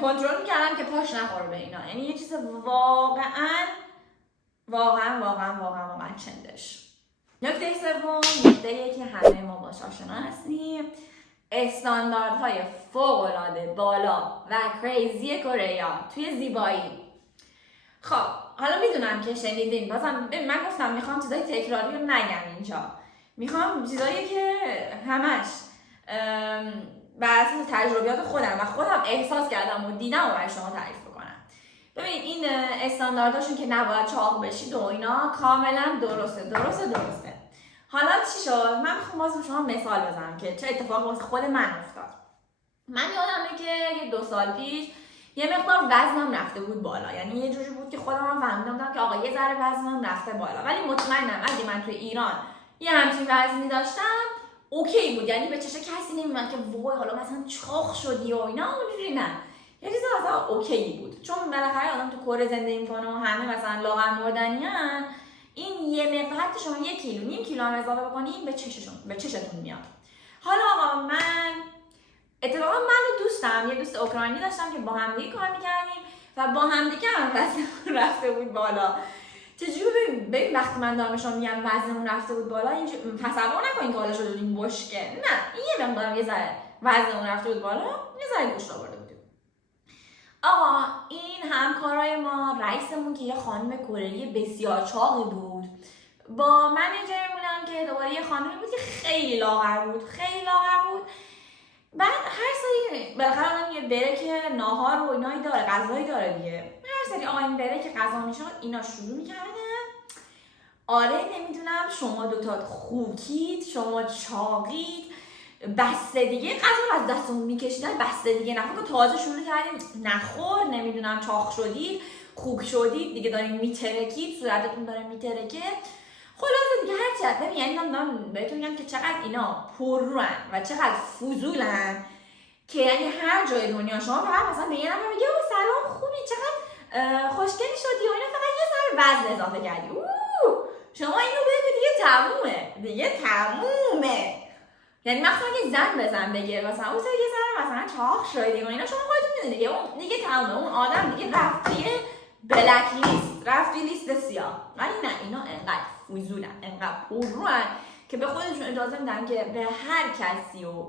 کنترل می‌کردم که پاش نخوره به اینا. یعنی یه چیز واقعا چندش. نکته سوم، نکته‌ای که همه ما باهاش آشنا هستیم، استانداردهای فوق‌العاده بالا و کریزی کره‌ها توی زیبایی. خب حالا میدونم که شنیدین، بازم من گفتم میخوام چیزای تکراری رو نگم اینجا، میخوام چیزایی که همش بر اساس تجربیات خودم احساس کردم و دیدم و برای شما تعریف بکنم. ببین این استاندارداشون که نباید چاق بشید و اینا کاملا درسته. حالا چی شد؟ من میخوام واسه شما مثال بزنم که چه اتفاقی واسه خود من افتاد. من یادمه که 2 سال پیش یه مقدار وزنم رفته بود بالا، یعنی یه جوری بود که خودم فهمیدم که آقا یه ذره وزنم رفته بالا، ولی مطمئنم اگه من توی ایران یه همچین وزنی داشتم اوکی بود، یعنی به چشم کسی نمی‌اومد که وای حالا مثلا چاق شدی و اینا، اونجوری نه، یه چیز مثلا اوکی بود. چون بالاخره آدم تو کره زندگی می‌کنه و همه مثلا لاغر مردنیان، این یه مقدار حتی شما 1 کیلو نیم کیلو هم اضافه بکنید به چشتون میاد. حالا آقا من اتفاقا من و دوستم یه دوست اوکراینی داشتم که با هم دیگه کار می‌کردیم و با هم دیگه هم وزنمون رفته بود بالا. چجوری ببین وقتی من دارم شما میگم وزنمون رفته بود بالا، اینجوری تصور نکنین که حالا شده بودیم بشکه، نه این یه مقدار یه ذره وزنمون رفته بود بالا، یه ذره گوشت آورده بودیم. آقا این همکارای ما، رئیسمون که یه خانم کره‌ای بسیار چاقی بود، با منیجرمونم که دوباره یه خانمی بود که خیلی لاغر بود. بعد هر سری بالاخره آدم یه بره که ناهار و اینایی داره، غذایی داره دیگه، هر سری آقا این بره که غذا میشد اینا شروع میکردن آره نمیدونم شما دوتا خوکید، شما چاقید، بسته دیگه، غذا از دستمون میکشیدن، بسته دیگه نخور، تازه شروع کردیم نخور نمیدونم چاق شدید، خوک شدید دیگه، دارین میترکید، صورتتون داره میترکه. خلاصه دیگه هر چقدر ببین، یعنی من بهتون میگم که چقدر اینا پرروان و چقدر فضولن که یعنی هر جای دنیا شما فقط مثلا به یه نفر میگه او سلام خوبی چقدر خوشگلی شدی و اینا، فقط یه ذره وزن اضافه کردی، شما اینو بگو دیگه تمومه. یعنی مثلا اگه زن بزن بگه مثلا او یه ذره مثلا چاق شدی و اینا، شما خودتون میدونید دیگه اون دیگه تمومه، اون آدم دیگه رفتی بلک لیست، رفتی لیست سیاه. ولی نه، اینا انقدر فضولن، انقدر پرروان که به خودشون اجازه میدن که به هر کسی و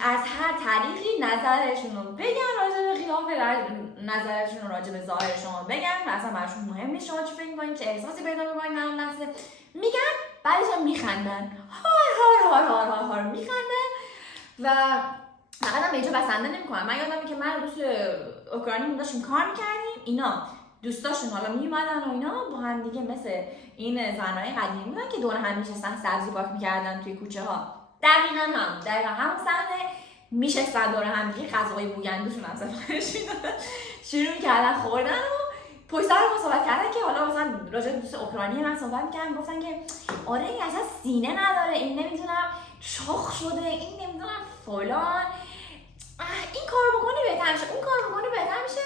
از هر طریقی نظرشون رو بگن راجع به قیافه، نظرشون رو راجع به ظاهر شما بگن و اصلا براشون مهم نیست شما چی فکر می‌کنین، چه احساسی پیدا می‌کنین در اون لحظه، میگن بعدش هم میخندن. هار میخنده و فقط هم به اینجا بسنده نمیکنم. من یادمه که من دوست اوکراینی داشتیم کار میکردیم، اینا دوستاشون حالا میومدن و اینا با هم دیگه مثل این زنای قدیمی بودن که دور هم میشستن سبزی پاک میکردن توی کوچه ها. دقیقا همون صحنه میشستن دور هم دیگه، غذاهای بوگندوشون هم سفارش میدادن، شروع میکردن خوردن و پشت سر ما صحبت کردن که حالا مثلا راجع به دوست اوکراینی من صحبت میکردن، گفتن که آره این اصلا سینه نداره، این نمیدونم شاخ شده، این نمیدونم فلان، این کارو بکنی بهتر میشه، اون کارو بکنی بهتر میشه.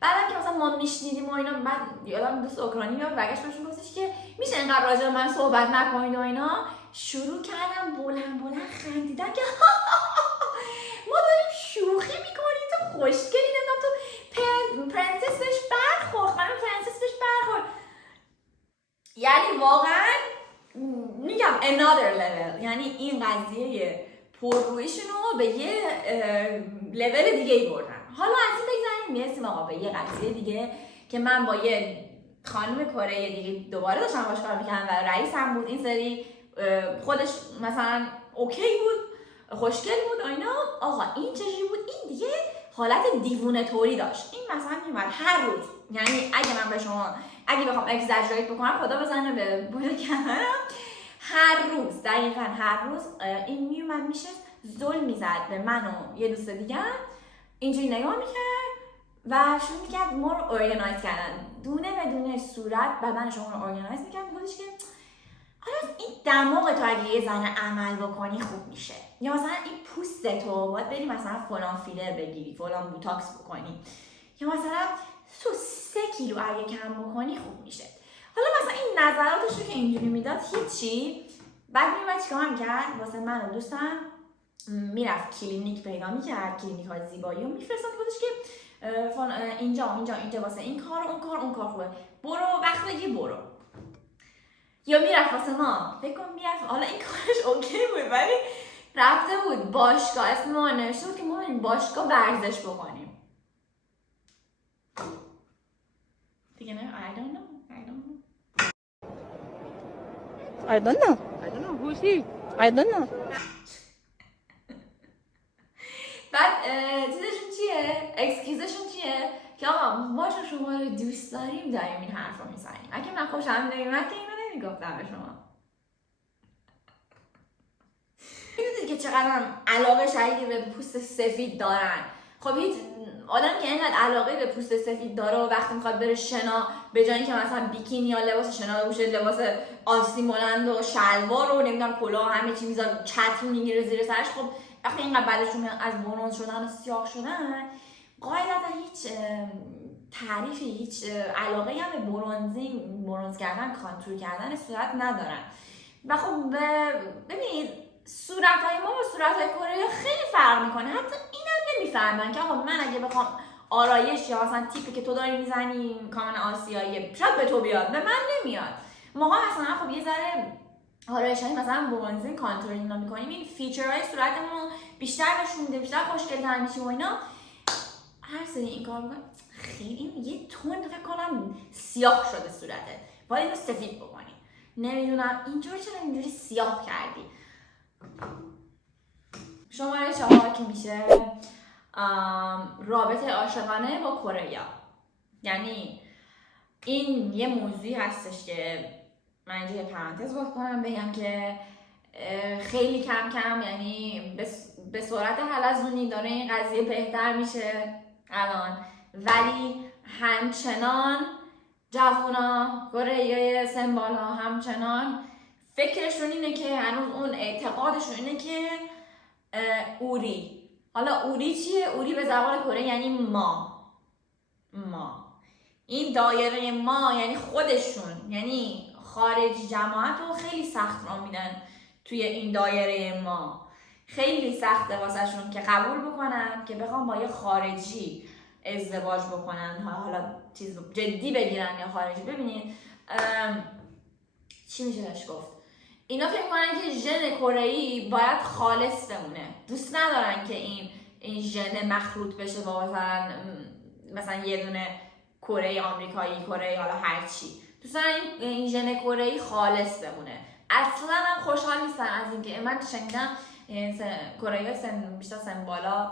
بعدم که مثلا ما میشنیدیم و اینا، بعد یادم دوست اوکراینی میاد برگشت بهشون گفتش که میشه اینقدر راجع به من صحبت نکنید و اینا. شروع کردم بلند خندیدن که ما داریم شوخی میکنیم، تو خوشگلی، نمیدونم تو پرنسس بهش برخورد، خانم پرنسس بهش برخورد. یعنی واقعا میگم another level، یعنی این قضیه پررویشون رو به یه لول دیگه ای بردن. حالا از این بگذاریم میرسیم آقا به یه قضیه دیگه که من با یه خانم کره دیگه دوباره داشتم باش کار میکردم و رئیسم بود این سری، خودش مثلا اوکی بود، خوشگل بود و اینا. آقا این چجوری بود؟ این دیگه حالت دیوونه طوری داشت. این مثلا میومد هر روز، یعنی اگه من به شما بخوام اگزاجریت بکنم خدا بزنه به بود کمرم، دقیقاً هر روز این میومد میشه ظلم میزد به من و یه دوست دیگه، اینجوری نگاه میکرد و شروع میکرد ما رو ارگنایز کردن، دونه به دونه صورت بدن شما رو ارگنایز میکرد. میگفتش که حالا این دماغ تو اگه یه ذره عمل بکنی خوب میشه، یا مثلا این پوست تو باید بری مثلا فلان فیلر بگیری، فلان بوتاکس بکنی، یا مثلا تو 3 کیلو اگه کم بکنی خوب میشه. حالا مثلا این نظراتش رو که اینجوری میداد هیچی، بعد میومد چیکار میکرد واسه من و دوستم، میرفت کلینیک پیدا میکرد، کلینیک های زیبایی رو میفرستن، میگفتش که اینجا واسه این کار اون کار خوبه، برو وقت بگی برو. یا میرفت واسه ما فکر کن میرفت، حالا این کارش اوکی بود ولی رفته بود باشگاه، اسم ما نوشته بود که ما بریم باشگاه ورزش بکنیم. دیگه نه I don't know. Who's he? I don't know. بعد چیزشون چیه؟ اکسکیوزشون چیه؟ که آقا ما چون شما رو دوست داریم این حرف رو میزنیم. اگه من خوشم نمیمد که اینو نمیگفتم به شما. میدونید که چقدر علاقه شدیدی به پوست سفید دارن. خب هیچ آدم که اینقدر علاقه به پوست سفید داره و وقتی میخواد بره شنا، به جای اینکه مثلا بیکینی یا لباس شنا بپوشه، لباس آستین بلند و شلوار و نمیدونم کلاه همه چی میذاره، چتر میگیره زیر سرش، خب وقتی اینقدر بعدشون از برنز شدن و سیاه شدن، قاعدتا هیچ تعریفی، هیچ علاقه‌ای هم به برنز کردن، کانتور کردن صورت ندارن. و خب ببینید صورت‌های ما با صورت‌های کره خیلی فرق میکنه. حتی اینم نمیفهمن که آقا من اگه بخوام آرایش یا مثلا تیپی که تو داری میزنی کاملا آسیایی شاید به تو بیاد، به من نمیاد. ما مثلا خب یه ذره آرایش‌های مثلا برنزینگ کانتورینگ اینا می‌کنیم، این فیچرهای صورتمون بیشتر نشون میده، بیشتر خوشگل‌تر میشیم و اینا. هر سری این کار می‌کنم خیلی یه تون فکر کنم سیاه شده صورتت، باید اینو سفید بکنی. نمیدونم اینجوری چرا اینجوری سیاه کردی. شماره 4 که میشه رابطه عاشقانه با کره. یعنی این یه موضوعی هستش که من اینجا یه پرانتز باز کنم بگم که خیلی کم یعنی به صورت حلزونی داره این قضیه بهتر میشه الان، ولی همچنان جوونا کره‌ای سمبالا همچنان فکرشون اینه که هنوز اون اعتقادشون اینه که اوری. حالا اوری چیه؟ اوری به زبان کره یعنی ما این دایره ما یعنی خودشون، یعنی خارجی جماعت رو خیلی سخت را میدن توی این دایره ما. خیلی سخته واسه شون که قبول بکنن که بخوام با یه خارجی ازدواج بکنن، حالا چیز جدی بگیرن یا خارجی. ببینید چی میشه بهش گفت، اینا فکر میکنن که ژن کره‌ای باید خالص بمونه، دوست ندارن که این ژن مخلوط بشه با مثلا یه دونه کره آمریکایی، کره حالا هر چی، دوست دارن این ژن کره‌ای خالص بمونه. اصلا هم خوشحال نیستن از اینکه من شنیدم کره بیشتر سن بالا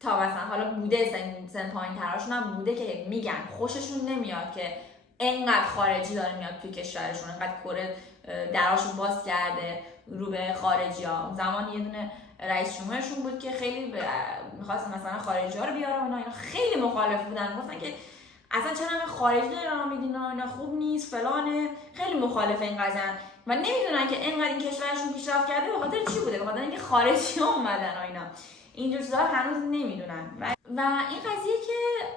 تا مثلا حالا بوده سن پایین تراشون هم بوده که میگن خوششون نمیاد که انقدر خارجی داره میاد توی کشورشون، انقدر کره دراشون باز کرده رو به خارجی ها. زمان یه دونه رئیس جمهورشون بود که خیلی میخواست مثلا خارجی ها رو بیاره و اینا خیلی مخالف بودن، گفتن که اصلا چرا همه خارجی دارن میدین اینا خوب نیست فلانه، خیلی مخالف این قضیه و نمیدونن که اینقدر این کشورشون پیشرفت کرده به خاطر چی بوده، به خاطر اینکه خارجی ها اومدن و اینا. اینجور چیزا هنوز نمیدونن و این قضیه که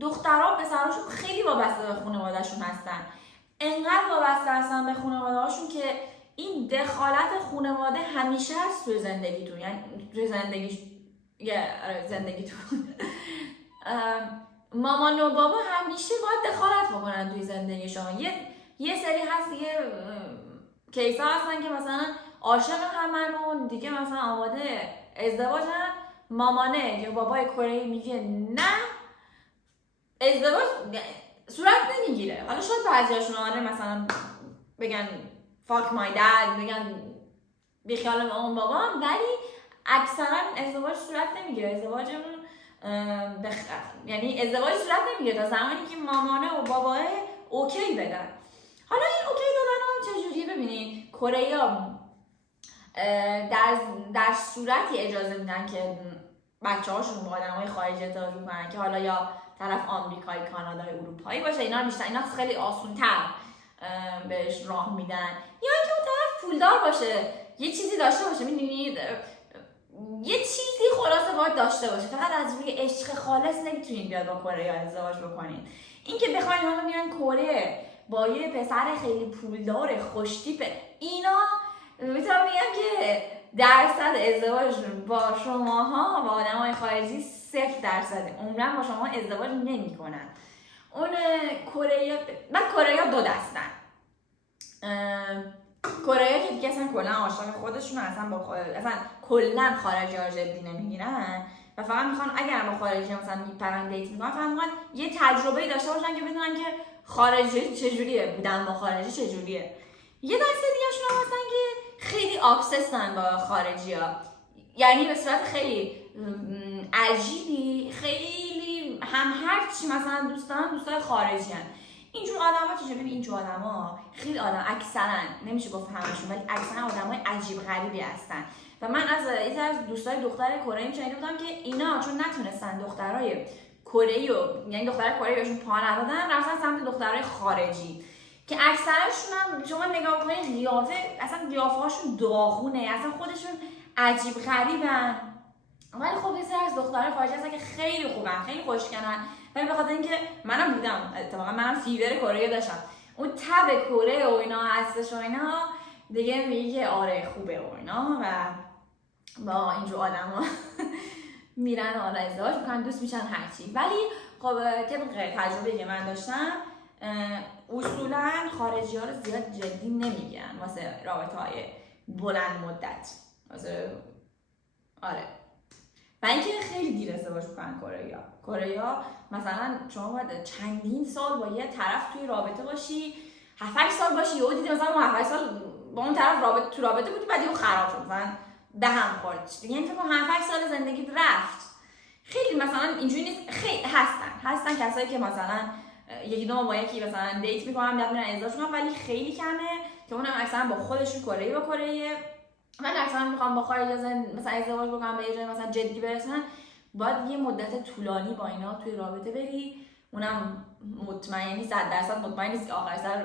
دخترها پسراشون خیلی وابسته به خانواده‌شون هستن، انقدر وابسته هستن به خانواده‌هاشون که این دخالت خانواده همیشه هست توی زندگیتون، یعنی توی زندگیتون مامان و بابا همیشه باید دخالت بکنن توی زندگی شما. یه سری هست یه کیسا هستن که مثلا عاشق همن و دیگه مثلا آماده ازدواجن، مامانه یا بابای کره‌ای میگه نه ازدواج صورت نمیگیره. حالا شاید بعضیاشون آره مثلا بگن فاک مای دد، بگن بیخیال اون بابام، ولی اکثرا ازدواج صورت نمیگیره. ازدواجمون یعنی ازدواج صورت نمیگیره تا زمانی که مامانه و باباه اوکی بدن. حالا این اوکی دادن رو چجوریه؟ ببینید کره‌ای‌ها در صورتی اجازه میدن که بچه‌هاشون با آدمای خارجی ازدواج کنن که حالا یا طرف آمریکایی، کانادای، اروپایی باشه، اینا بیشتر اینا خیلی آسان‌تر بهش راه میدن، یا اینکه اون طرف پولدار باشه، یه چیزی داشته باشه، میدونید یه چیزی خلاصه باید داشته باشه. فقط از روی عشق خالص نمیتونید بیاد با کره ازدواج بکنید. این که بخواید حالا میان کره با یه پسر خیلی پولدار خوشتیپ، اینا میتونم بگم که درصد ازدواج با شماها با آدمای خارجی 0%. عمرن با شما ازدواج نمیکنن. اون کره دو دستن. کره که دیگه اصلا کلا عاشق خودشون اصلا کلا خارجی ها جدی نمیگیرن و فقط میخوان اگر با خارجی مثلا میپرن دیت میکنن فقط میخوان یه تجربه‌ای داشته باشن که بدونن که خارجی چجوریه، بودن با خارجی چجوریه. یه دسته دیگه شون هستن که خیلی آبسسن با خارجی ها، یعنی به صورت خیلی عجیبی، خیلی هم هرچی مثلا دوستای خارجی هن. اینجور آدما چجوری؟ اینجور آدما خیلی اکثرا نمیشه گفت همشون، ولی اکثرا آدمای عجیب غریبی هستن و من از دوستای دختر کره‌ای شنیده بودم که اینا چون نتونستن دخترای کره‌ای یعنی دخترای کره‌ای بهشون پا ندادن، رفتن سمت دخترای خارجی که اکثرشون هم شما نگاه کنید قیافه اصلا قیافه‌هاشون داغونه، اصلا خودشون عجیب غریبن، ولی خب یه سری از دخترای خارجی هستن که خیلی خوبن، خیلی خوشگلن. ولی به خاطر اینکه منم بودم، اتفاقا منم فیور کره داشتم، اون تب کره و اینا هستش و اینا دیگه میگه که آره خوبه و اینا و با اینجور آدما میرن حالا ازدواج میکنن، دوست میشن هرچی. ولی خب طبق تجربه‌ای که من داشتم اصولا خارجی ها رو زیاد جدی نمیگیرن واسه رابطه های بلند مدت، واسه آره. و اینکه خیلی دیر ازدواج میکنن کره‌ای‌ها مثلا شما باید چندین سال با یه طرف توی رابطه باشی، 7-8 سال باشی، یهو دیدی مثلا ما 7-8 سال با اون طرف تو رابطه بودی بعد یهو خراب شد، مثلا دهم خورد دیگه، یعنی فکر کنم 7-8 سال زندگیت رفت. خیلی مثلا اینجوری نیست، خیلی هستن کسایی که مثلا یکی دو ماه با یکی مثلا دیت میکنن بعد میرن ازدواج میکنن، ولی خیلی کمه که اونم اکثرا با خودشون کره‌ای با کره‌ای. من اکثرا میخوام با خارجی مثلا ازدواج بکنم به یه جای مثلا جدی برسن، باید یه مدت طولانی با اینا توی رابطه بری، اونم مطمئنی 100% مطمئن نیست که آخر سر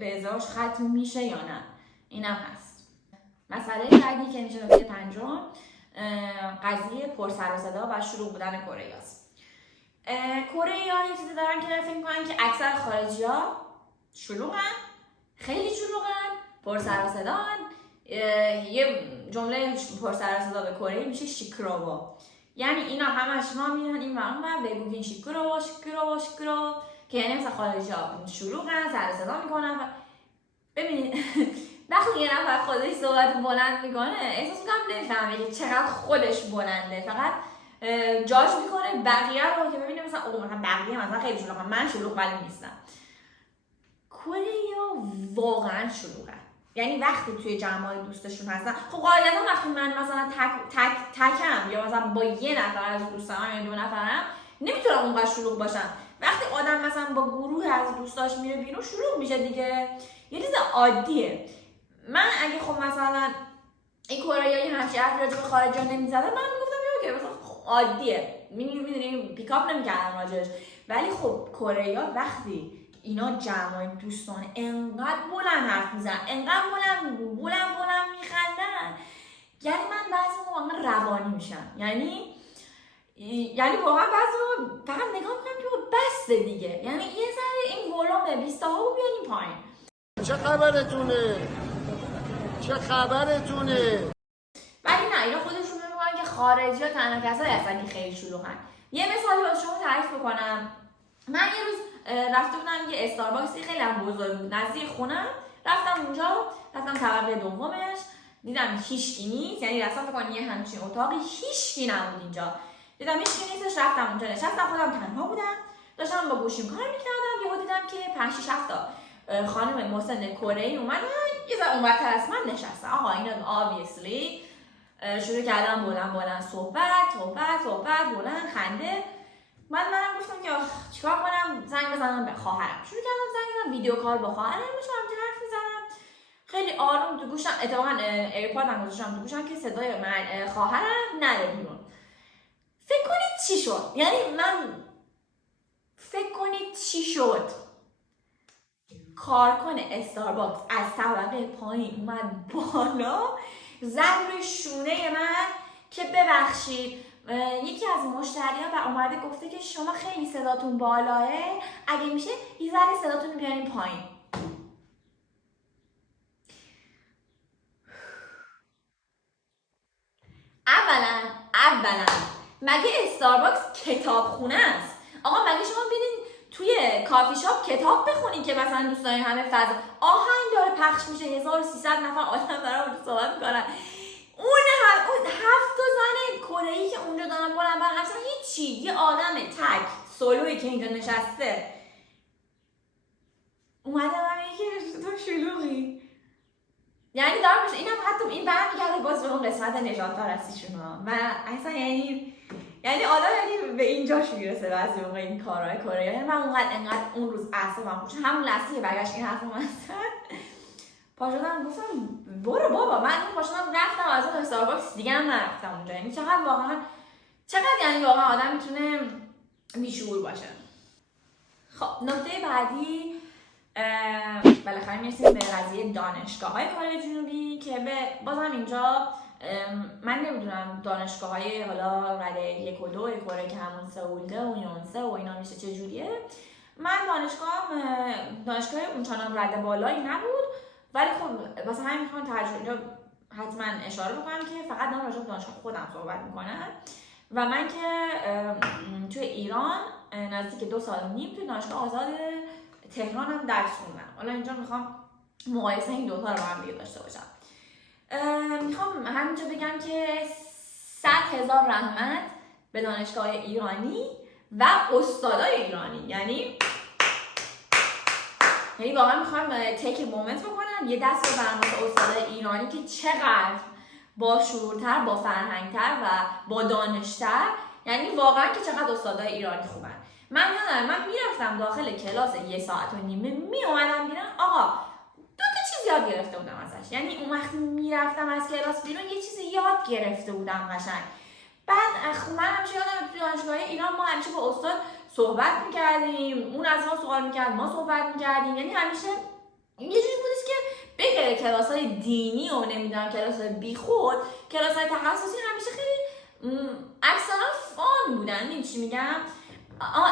به ازدواج ختم میشه یا نه. اینم هست. مسئله بعدی که میشه نکته پنجم قضیه پر سر و صدا و شلوغ بودن کره‌ای‌هاست. کره‌ای‌ها یه چیزی دارن که فکر می‌کنن که اکثر خارجی‌ها شلوغن، خیلی شلوغن، پر سر و صدان. یه جمله پر سر و صدا به کره‌ای میشه شیکراوا، یعنی اینا همش ما میرن این و اون بگوین شیکراوا که یعنی مثلا خارجی‌ها شلوغن، سر و صدا میکنن. و ببینید وقتی یه نفر خودش صحبت بلند میکنه احساس میکنم نمیفهمه که چقدر خودش بلنده، فقط جاج میکنه بقیه رو که ببینه مثلا بقیه مثلا خیلی شلوغن، من شلوغ ولی نیستم. کره واقعا شلوغه. یعنی وقتی توی جمعای دوستشون هستن، خب قاعدتا وقتی من مثلا تکم یا مثلا با یه نفر از دوستام یا دو نفرم نمیتونم اونقدر شلوغ باشم. وقتی آدم مثلا با گروه از دوستاش میره بیرون شلوغ میشه دیگه، یه چیز عادیه. من اگه خب مثلا این کره همچین حرفی راجع به خارجی ها نمیزدم، من میگفتم اوکی مثلا عادیه، میدونی پیکاپ نمیکردم راجعش. ولی خب کره ها وقتی اینا جمعای دوستان انقدر بلند حرف میزنن، انقدر بلند میخندن، یعنی من بعضی موقع روانی میشم. یعنی واقعا بعضی موقع فقط نگاه میکنم که بس دیگه، یعنی یه ذره این ولوم 20 ها رو بیاریم پایین. چه خبرتونه؟ ولی نه، اینا خودشون میگن که خارجی ها تنها کسایی هستن که خیلی شلوغن. یه مثالی واسه شما تعریف بکنم. من یه روز رفته بودم یه استارباکسی خیلی هم بزرگ بود نزدیک خونم، رفتم اونجا، رفتم طبقه دومش، دیدم هیچکی نیست، یعنی رفتم فکر کنم یه همچین اتاقی هیچکی نبود اینجا، دیدم هیچکی نیستش، رفتم اونجا نشستم، خودم تنها بودم، داشتم با گوشیم کار میکردم، یهو دیدم که 5 6 7 تا خانم مسن کره‌ای اومدن یه ذره اونورتر از من نشستن. آقا اینا obviously شروع کردن بلند صحبت بلند خنده. منم گفتم که چیکار کنم، زنگ بزنم به خواهرم. شروع کردم زنگ زدم ویدیو کال با خواهرم، داشتم حرف می‌زدم خیلی آروم تو گوشم، اتفاقا ایرپادم گذاشتم تو گوشم که صدای من خواهرم نره بیرون. فکر کنید چی شد؟ یعنی من فکر کنید چی شد؟ کارکن استارباکس از طبقه پایین اومد بالا، زد روی شونه من که ببخشید یکی از مشتریان و اومده گفته که شما خیلی صداتون بالاه، اگه میشه یه ذره صداتون رو بیارین پایین. اولا مگه استارباکس کتابخونه است؟ آقا مگه شما برین توی کافی شاپ کتاب بخونین که مثلا دوست دارین همه فضا آهنگ داره پخش میشه، 1300 نفر آدم دارن اونجا صحبت میکنن، اون 7 تا زن کره‌ای که اونجا دارن بلند اصلا هیچی، یه آدم تک سولویی که اینجا نشسته اومده من میگه که تو شلوغی. یعنی دارم میشه اینم حتی این برمیگرده باز به اون قسمت نجات پرستیشون ها. و اصلا یعنی آدم به اینجاش میرسه بعضی موقع این کارهای کره. یعنی من انقدر اون روز اعصابم خورد، همون لحظه که برگشت این حرفو من زد پاشدم گفتم برو بابا، من پاشدم رفتم از اون استارباکس دیگه هم نرفتم اونجا. یعنی چقدر واقعا آدم میتونه بیشعور باشه. خب نکته بعدی بالاخره میرسیم به قضیه دانشگاه‌های کره جنوبی که بازم اینجا من نمیدونم دانشگاه‌های حالا رده 1 و 2 کره که همون سئول و یونسه و اینا میشه چه جوریه. من دانشگاه اونچنان رده بالایی نبود، ولی خب واسه همین میخوام اینجا حتما اشاره بکنم که فقط دارم راجع به دانشگاه خودم صحبت میکنم. و من که توی ایران نزدیک 2.5 سال توی دانشگاه آزاد تهران هم درس خوندم. حالا اینجا میخوام مقایسه این دوتا رو با هم دیگه داشته باشم. میخوام همینجا بگم که 100,000 رحمت به دانشگاه ایرانی و استادای ایرانی. یعنی واقعا میخوام تیک مومنت بکنم، یه دست بزنم واسه استادای ایرانی که چقدر با شعورتر، با فرهنگتر و با دانشتر، یعنی واقعا که چقدر استادای ایرانی خوبن. من میرفتم داخل کلاس 1.5 ساعت میومدم بیرون، آقا 2 تا چیز یاد گرفته بودم ازش. یعنی اون وقتی میرفتم از کلاس بیرون یه چیزی یاد گرفته بودم قشنگ. بعد من همیشه یادم تو دانشگاه ایران ما همیشه با استاد صحبت میکردیم، اون از ما سوال میکرد، ما صحبت میکردیم. یعنی همیشه یه جوری بودیست که بگره کلاس‌های دینی و نمیدونم کلاس‌های بیخود، کلاس‌های تخصصی همیشه خیلی اکثرا فان بودن. این چی میگم؟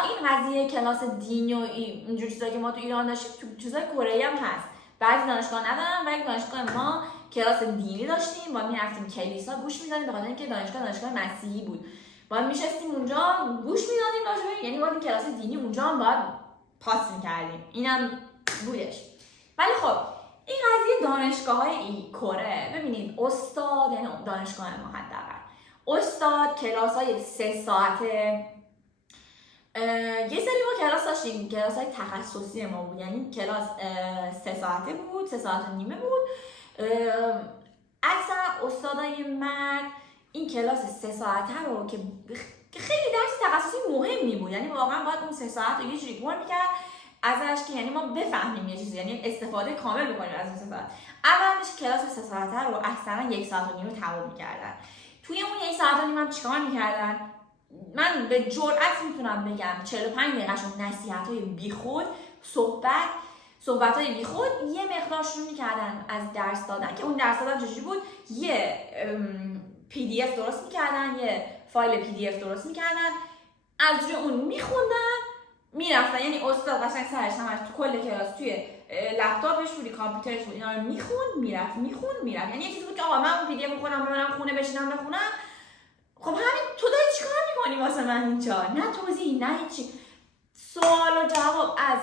این قضیه کلاس دینی و اینجور چیزایی که ما تو ایران داشتیم تو چیزای کره هم هست. بعضی دانشگاه ندارن، ولی دانشگاه ما کلاس دینی داشتیم و میرفتیم کلیسا گوش میدادیم، به خاطر اینکه دانشگاه مسیحی بود. باید میشستیم اونجا گوش میدادیم راجع، یعنی باید کلاس دینی اونجا هم باید پاس میکردیم. اینم بودش. ولی خب این قضیه دانشگاه‌های کره، ببینید استاد، یعنی دانشگاه ما حداقل استاد کلاس‌های 3 ساعته یه سری ما کلاس داشتیم، کلاس های تخصصی ما بود، یعنی کلاس 3 ساعته بود، 3 ساعت و نیمه بود. اکثر استادای مرد این کلاس 3 ساعته رو که خیلی درس تخصصی مهمی بود، یعنی واقعا باید اون 3 ساعت رو یه جوری پر میکرد ازش که یعنی ما بفهمیم یه چیزی، یعنی استفاده کامل بکنیم از اون 3 ساعت. اولش کلاس 3 ساعته رو اکثرا 1 ساعت و نیمه تموم میکردن. توی اون 1 ساعت و نیمه هم چیکار میکردن؟ من به جرئت میتونم بگم 45 دقیقه‌شون نصیحت‌های بیخود، صحبت‌های بیخود، یه مقدار شروع می‌کردن از درس دادن که اون درس دادن چجوری بود؟ یه PDF درست می‌کردن، یه فایل PDF درست می‌کردن، از روی اون می‌خوندن، میرفتن. یعنی استاد قشنگ سرش همش تو کل کلاس توی لپتاپش بود، کامپیوترش بود، اینا رو می‌خوند میرفت. یعنی یه چیزی بود که آقا من اون PDF رو خودم ببرم خونه بشینم بخونم. خب همین تو داری چیکار میکنی واسه من اینجا؟ نه توضیح، نه هیچی. سوال و جواب از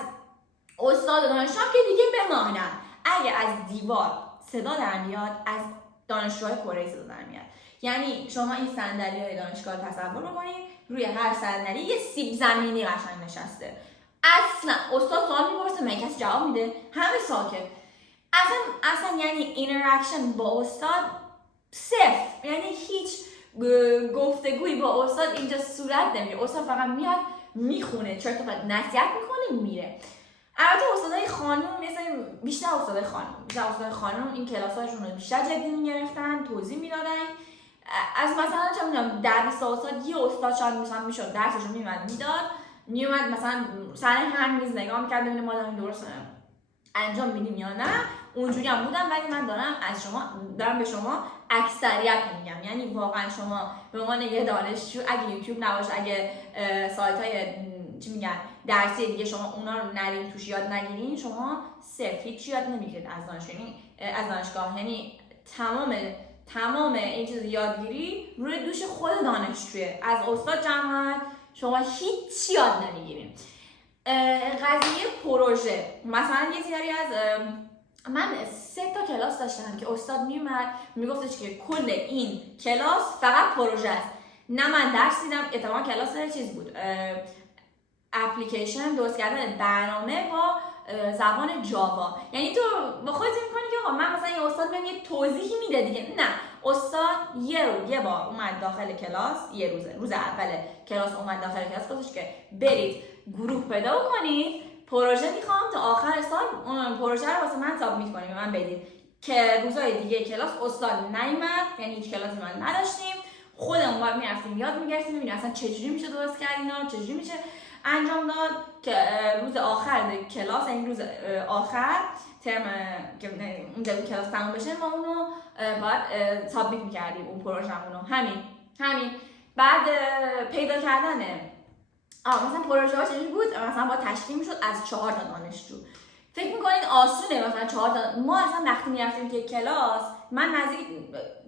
استاد و دانشجو که دیگه بمانم. اگه از دیوار صدا در میاد، از دانشجوهای کره صدا در میاد. یعنی شما این صندلی‌های دانشگاه رو تصور بکنید، روی هر صندلی یه سیب زمینی قشنگ نشسته. اصلا استاد سوال میپرسه، من کسی جواب میده، همه ساکت. اصلا یعنی اینتراکشن با استاد صفر، یعنی هیچ گفتگویی با استاد اینجا صورت نمیگیره. استاد فقط میاد میخونه، چرا تو نصیحت میکنه میره. البته استادای خانم مثلا بیشتر استادای خانم این کلاساشون رو بیشتر جدی میگرفتن، توضیح میدادن. از مثلا چه میدونم در 20 استاد یه استاد شاید مثلا میشد درسش رو میومد مثلا سر هر میز نگاه میکرد ببینه ما داریم درست انجام میدیم یا نه. اونجوری هم بودم، ولی من دارم به شما اکثریت میگم. یعنی واقعا شما به عنوان یه دانشجو اگه یوتیوب نباشه، اگه سایت های چی میگن درسی دیگه شما اونا رو نرین توش یاد نگیرین، شما صفر هیچ یاد نمیگیرید از دانشگاه. یعنی تمام این چیز یادگیری روی دوش خود دانشجوه. از استاد جماعت شما هیچ یاد نمیگیرین. قضیه پروژه، مثلا یه سری از من 3 تا کلاس داشتم که استاد میومد میگفتش که کل این کلاس فقط پروژه است. نه من درس دیدم، اتفاقا کلاس چیز بود، اپلیکیشن درست کردن برنامه با زبان جاوا. یعنی تو با خودت میکنی که من مثلا یه استاد بهم یه توضیحی میده دیگه. نه، استاد یه بار اومد داخل کلاس، یه روز اول کلاس اومد داخل کلاس گفتش که برید گروه پیدا کنید، پروژه میخوام تا آخر سال اون پروژه رو واسه من سابمیت کنید، به من بدید. که روزای دیگه کلاس استاد نیومد، یعنی هیچ کلاسی من نداشتیم، خودمون باید میرفتیم یاد میگرفتیم ببینیم اصلا چجوری میشه درست کرد اینا، چجوری میشه انجام داد. که روز آخر کلاس، این روز آخر ترم که اون کلاس تموم بشه ما اونو باید سابمیت میکردیم اون پروژه‌مون رو. همین بعد پیدا کردن مثلا پروژه ها چجوری بود، مثلا با تشکیل میشد از 4 تا دانشجو. فکر میکنید آسونه مثلا 4 تا؟ ما اصلا وقتی میرفتیم که کلاس، من نزدیک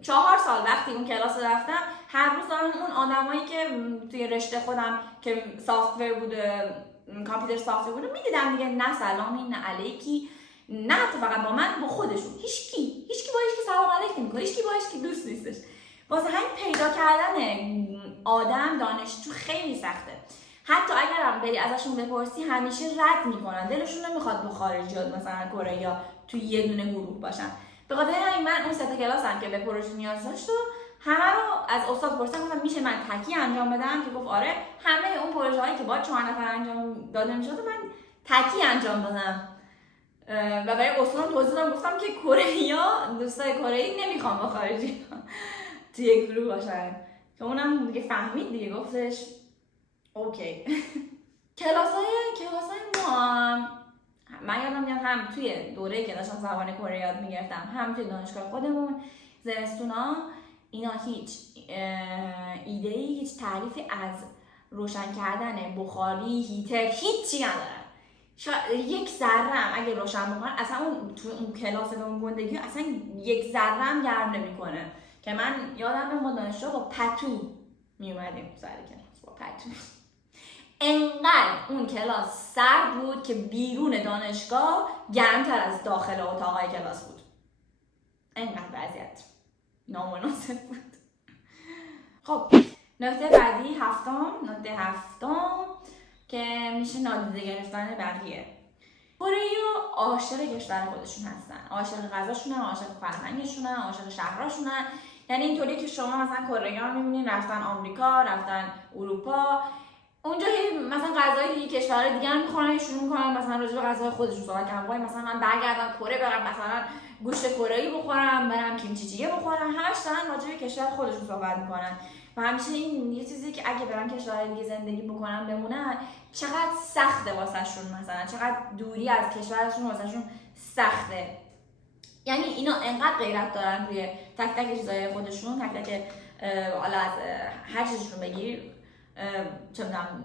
4 سال وقتی اون کلاس رو رفتم، هر روز دارم اون آدمایی که توی رشته خودم که سافتور بوده، کامپیوتر سافتور بوده میدیدم دیگه، نه سلامی نه علیکی، نه حتی فقط با من، با خودشون هیچکی با هیچکی سلام علیک نمیکنه، هیچکی با هیچکی دوست نیستش. واسه همین پیدا کردن آدم دانشجو خیلی سخته. حتی اگر هم بری ازشون بپرسی همیشه رد میکنن، دلشون نمیخواد با خارجیات مثلا کره یا توی یه دونه گروه باشن. به خاطر همین من اون 3 تا کلاسم که به پروژه نیاز داشت و همه رو از استاد پرسیدم، گفتم میشه من تکی انجام بدم؟ که گفت آره، همه اون پروژه هایی که با 4 نفر انجام داده میشد من تکی انجام دادم. و برای استادم توضیح دادم، گفتم که کره‌ای‌ها، دوستای کره‌ای نمیخوام با خارجی توی یک گروه باشن. که اونم دیگه فهمید دیگه، گفتش اوکی. کلاسای ما من یادم میاد هم توی دوره که داشتم زبان کره یاد میگرفتم، هم توی دانشگاه خودمون زمستونا، اینا هیچ ایده‌ای، هیچ تعریفی از روشن کردن بخاری، هیتر، هیچی ندارن. یک ذره هم اگه روشن بکنن، اصلا اون کلاس اون گندگی اصلا یک ذره هم گرم نمیکنه. که من یادم ما دانشجو با پتو میومدیم سر کلاس، با پتو. انقدر اون کلاس سرد بود که بیرون دانشگاه گرمتر از داخل اتاقای کلاس بود. انقدر وضعیت نامناسب بود. خب نکته بعدی، نکته هفتم که میشه نادیده گرفتن بقیه. کره‌ای‌ها عاشق کشور خودشون هستن، عاشق غذاشونن، عاشق فرهنگشونن، عاشق شهراشونن. یعنی اینطوری که شما مثلا کره‌ای‌ها رو می‌بینین رفتن آمریکا، رفتن اروپا، اونجا مثلا غذای دیگه کشورهای دیگه هم می‌خورن، شروع می‌کنن مثلا راجع به غذای خودشون صحبت کردن. وای مثلا من برگردم کره برم مثلا گوشت کره‌ای بخورم، برم کیمچی جیگه بخورم، همش دارن راجع به کشور خودشون صحبت می‌کنن. و همیشه این یه چیزی که اگه برن کشورهای دیگه زندگی بکنن بمونن چقدر سخته واسهشون، مثلا چقدر دوری از کشورشون واسهشون سخته. یعنی اینا انقدر غیرت دارن روی تک تک چیزای خودشون، تک تک حالا از هر چیزشون بگیر، چه می‌دونم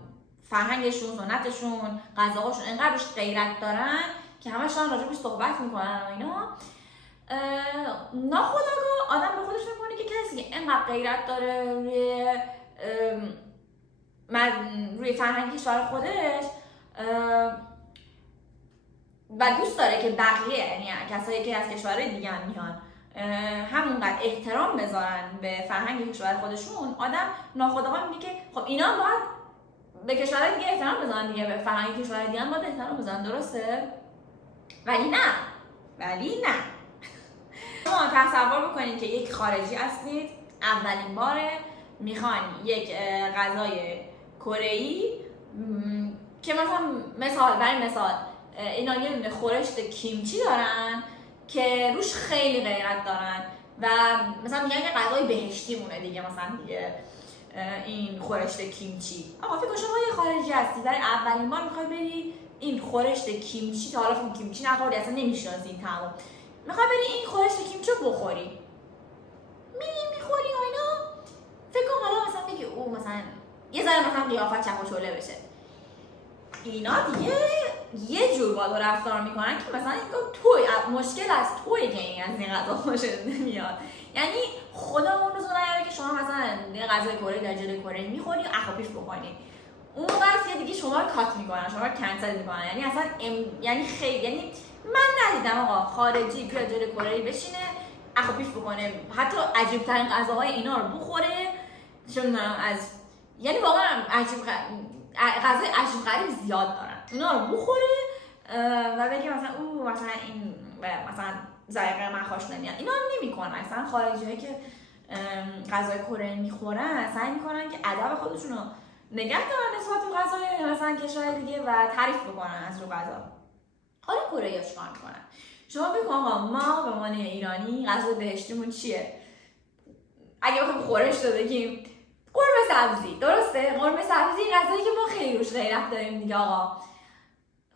فرهنگشون، سنتشون، غذاهاشون، انقدر روش غیرت دارن که همش دارن راجعش صحبت میکنن و اینا. ناخودآگاه آدم به خودش میکنه که کسی که انقدر غیرت داره روی فرهنگ کشور خودش و دوست داره که بقیه، یعنی کسایی که از کشورهای دیگه هم میان، همونقدر احترام بذارن به فرهنگ کشور خودشون، آدم ناخودآگاه میگه که خب اینا باید به کشورهای دیگه احترام بذارن دیگه، به فرهنگ کشورهای دیگه هم باید احترام بذارن، درسته؟ ولی نه شما تصور بکنید که یک خارجی هستید، اولین باره میخوان یک غذای کره‌ای که مثلا برای مثال اینا یه دونه خورشت کیمچی دارن که روش خیلی غیرت دارن و مثلا میگن که غذای بهشتی مونه دیگه، مثلا دیگه این خورشت کیمچی. آقا فکر کن شما یه خارجی هستی برای اولین بار میخوای بری این خورشت کیمچی، تا حالا کیمچی نخوردی، اصلا نمیشناسی این طعمو، میخوای بری این خورشت کیمچی رو بخوری، میخوری و اینا، فکر کن حالا مثلا بگی او مثلا یه ذره مثلا قیافت چپ و چوله بشه، اینا دیگه یه جور بالا رفتار میکنن که مثلا توی مشکل از توی که این از این غذا خوشت نمیاد. یعنی خدا اون روز نیاره که شما مثلا یه غذای کره در جلوی کره میخوری و اخاپیش بکنی، اون وقت یه دیگه شما رو کات میکنن، شما رو کنسل میکنن. یعنی اصلا یعنی خیلی، یعنی من ندیدم آقا خارجی بیا جلوی کره بشینه اخاپیش بکنه، حتی عجیب ترین غذاهای اینا رو بخوره، چون از یعنی واقعا غذای عجیب غریب زیاد دارن، اینا رو بخوره و بگه مثلا او مثلا این مثلا ذائقه من خوش نمیاد. اینا هم نمیکنن اصلا. خارجیایی که غذای کره میخورن سعی میکنن که ادب خودشون رو نگه دارن نسبت به غذای مثلا کشور دیگه و تعریف بکنن از رو غذا. حالا کره‌ای‌ها چیکار میکنن؟ شما بگو آقا ما به عنوان ایرانی غذای بهشتیمون چیه؟ اگه بخوایم خورش رو بگیم قرمه سبزی، درسته؟ قرمه سبزی غذایی که ما خیلی روش غیرت داریم دیگه آقا.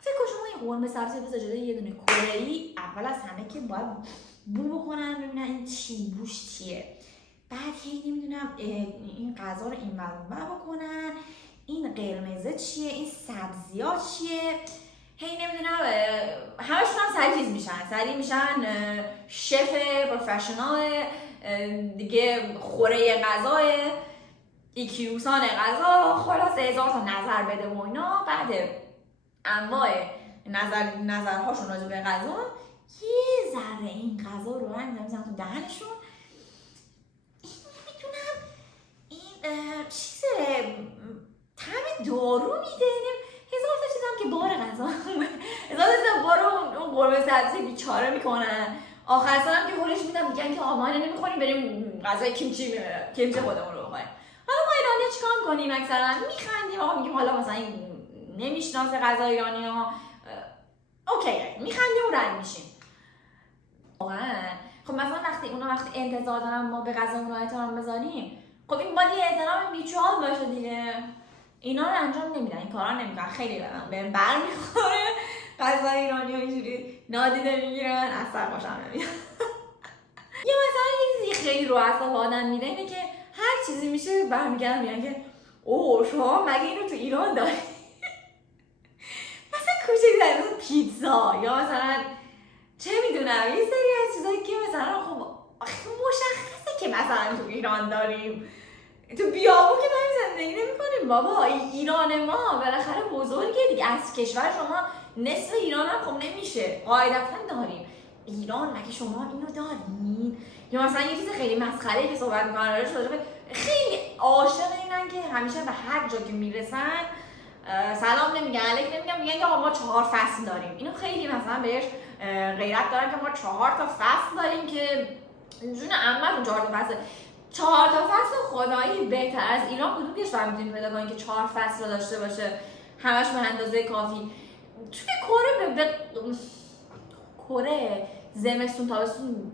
فکر کن شما این قرمه سبزی بذار جلوی یه دونه کره‌ای، اول از همه که باید بو بکنن ببینن این چی بوش چیه، بعد هی نمیدونم این غذا رو این ور بکنن، این قرمزه چیه، این سبزی‌ها چیه، هی نمیدونم همشون هم سریع میشن شف پروفشنال دیگه، خوره غذای ایکیوسان غذا، خلاص 1000 تا نظر بده و اینا. بعد انواع نظرهاشون راجع به غذا یه ذره این غذا رو میزنن تو دهنشون، نمیدونم این چیز طعم دارو میده، 1000 تا چیز هم که بار غذا 1000 تا چیز بار اون قرمه سبزی بیچاره میکنن. آخر سر هم که خورش میدن میگن که آمانه نمیخوریم بریم غذای کیمچی خودمون رو بخوریم. حالا ما ایرانی چیکار میکنیم؟ اکثرا میخندیم، آقا میگیم حالا مثلا این نمیشناسه غذای ایرانی ها، اوکی میخندیم و رد میشیم. واقعا خب مثلا وقتی انتظار دارن ما به غذا اونها احترام بذاریم، خب این باید یه احترام بیچال باشه دیگه. اینا رو انجام نمیدن، این کارا نمیکنن. خیلی بهم برمیخوره غذای ایرانی ها اینجوری نادیده میگیرن، اثر باشم نمیاد. یا مثلا یه چیزی خیلی رو اعصاب آدم میره اینه که هر چیزی میشه برمیگردن میگن که اوه شما مگه اینو تو ایران داری؟ مثلا کوچکترین مثلا پیتزا یا مثلا چه میدونم یه سری از چیزایی که مثلا خب مشخصه که مثلا تو ایران داریم، تو بیابون که داریم زندگی نمی‌کنیم بابا. ایران ما بالاخره بزرگه دیگه، از کشور شما نصف ایران هم خب نمیشه، قاعدتاً داریم. ایران مگه شما اینو دارین؟ یا مثلا یه چیز خیلی مسخره‌ای که صحبت می‌کنن راجع به خیلی عاشق اینن که همیشه به هر جا که میرسن سلام نمیگن، علیک نمیگن، میگن که آقا ما 4 فصل داریم. اینو خیلی مثلا بهش غیرت دارن که ما 4 تا فصل داریم که جون عمتون 4 تا فصل. 4 تا فصل خدایی بهتر از ایران کدوم کشور میتونید پیدا کنید که 4 فصل رو داشته باشه همش به اندازه کافی؟ توی کره کره زمستون تابستون،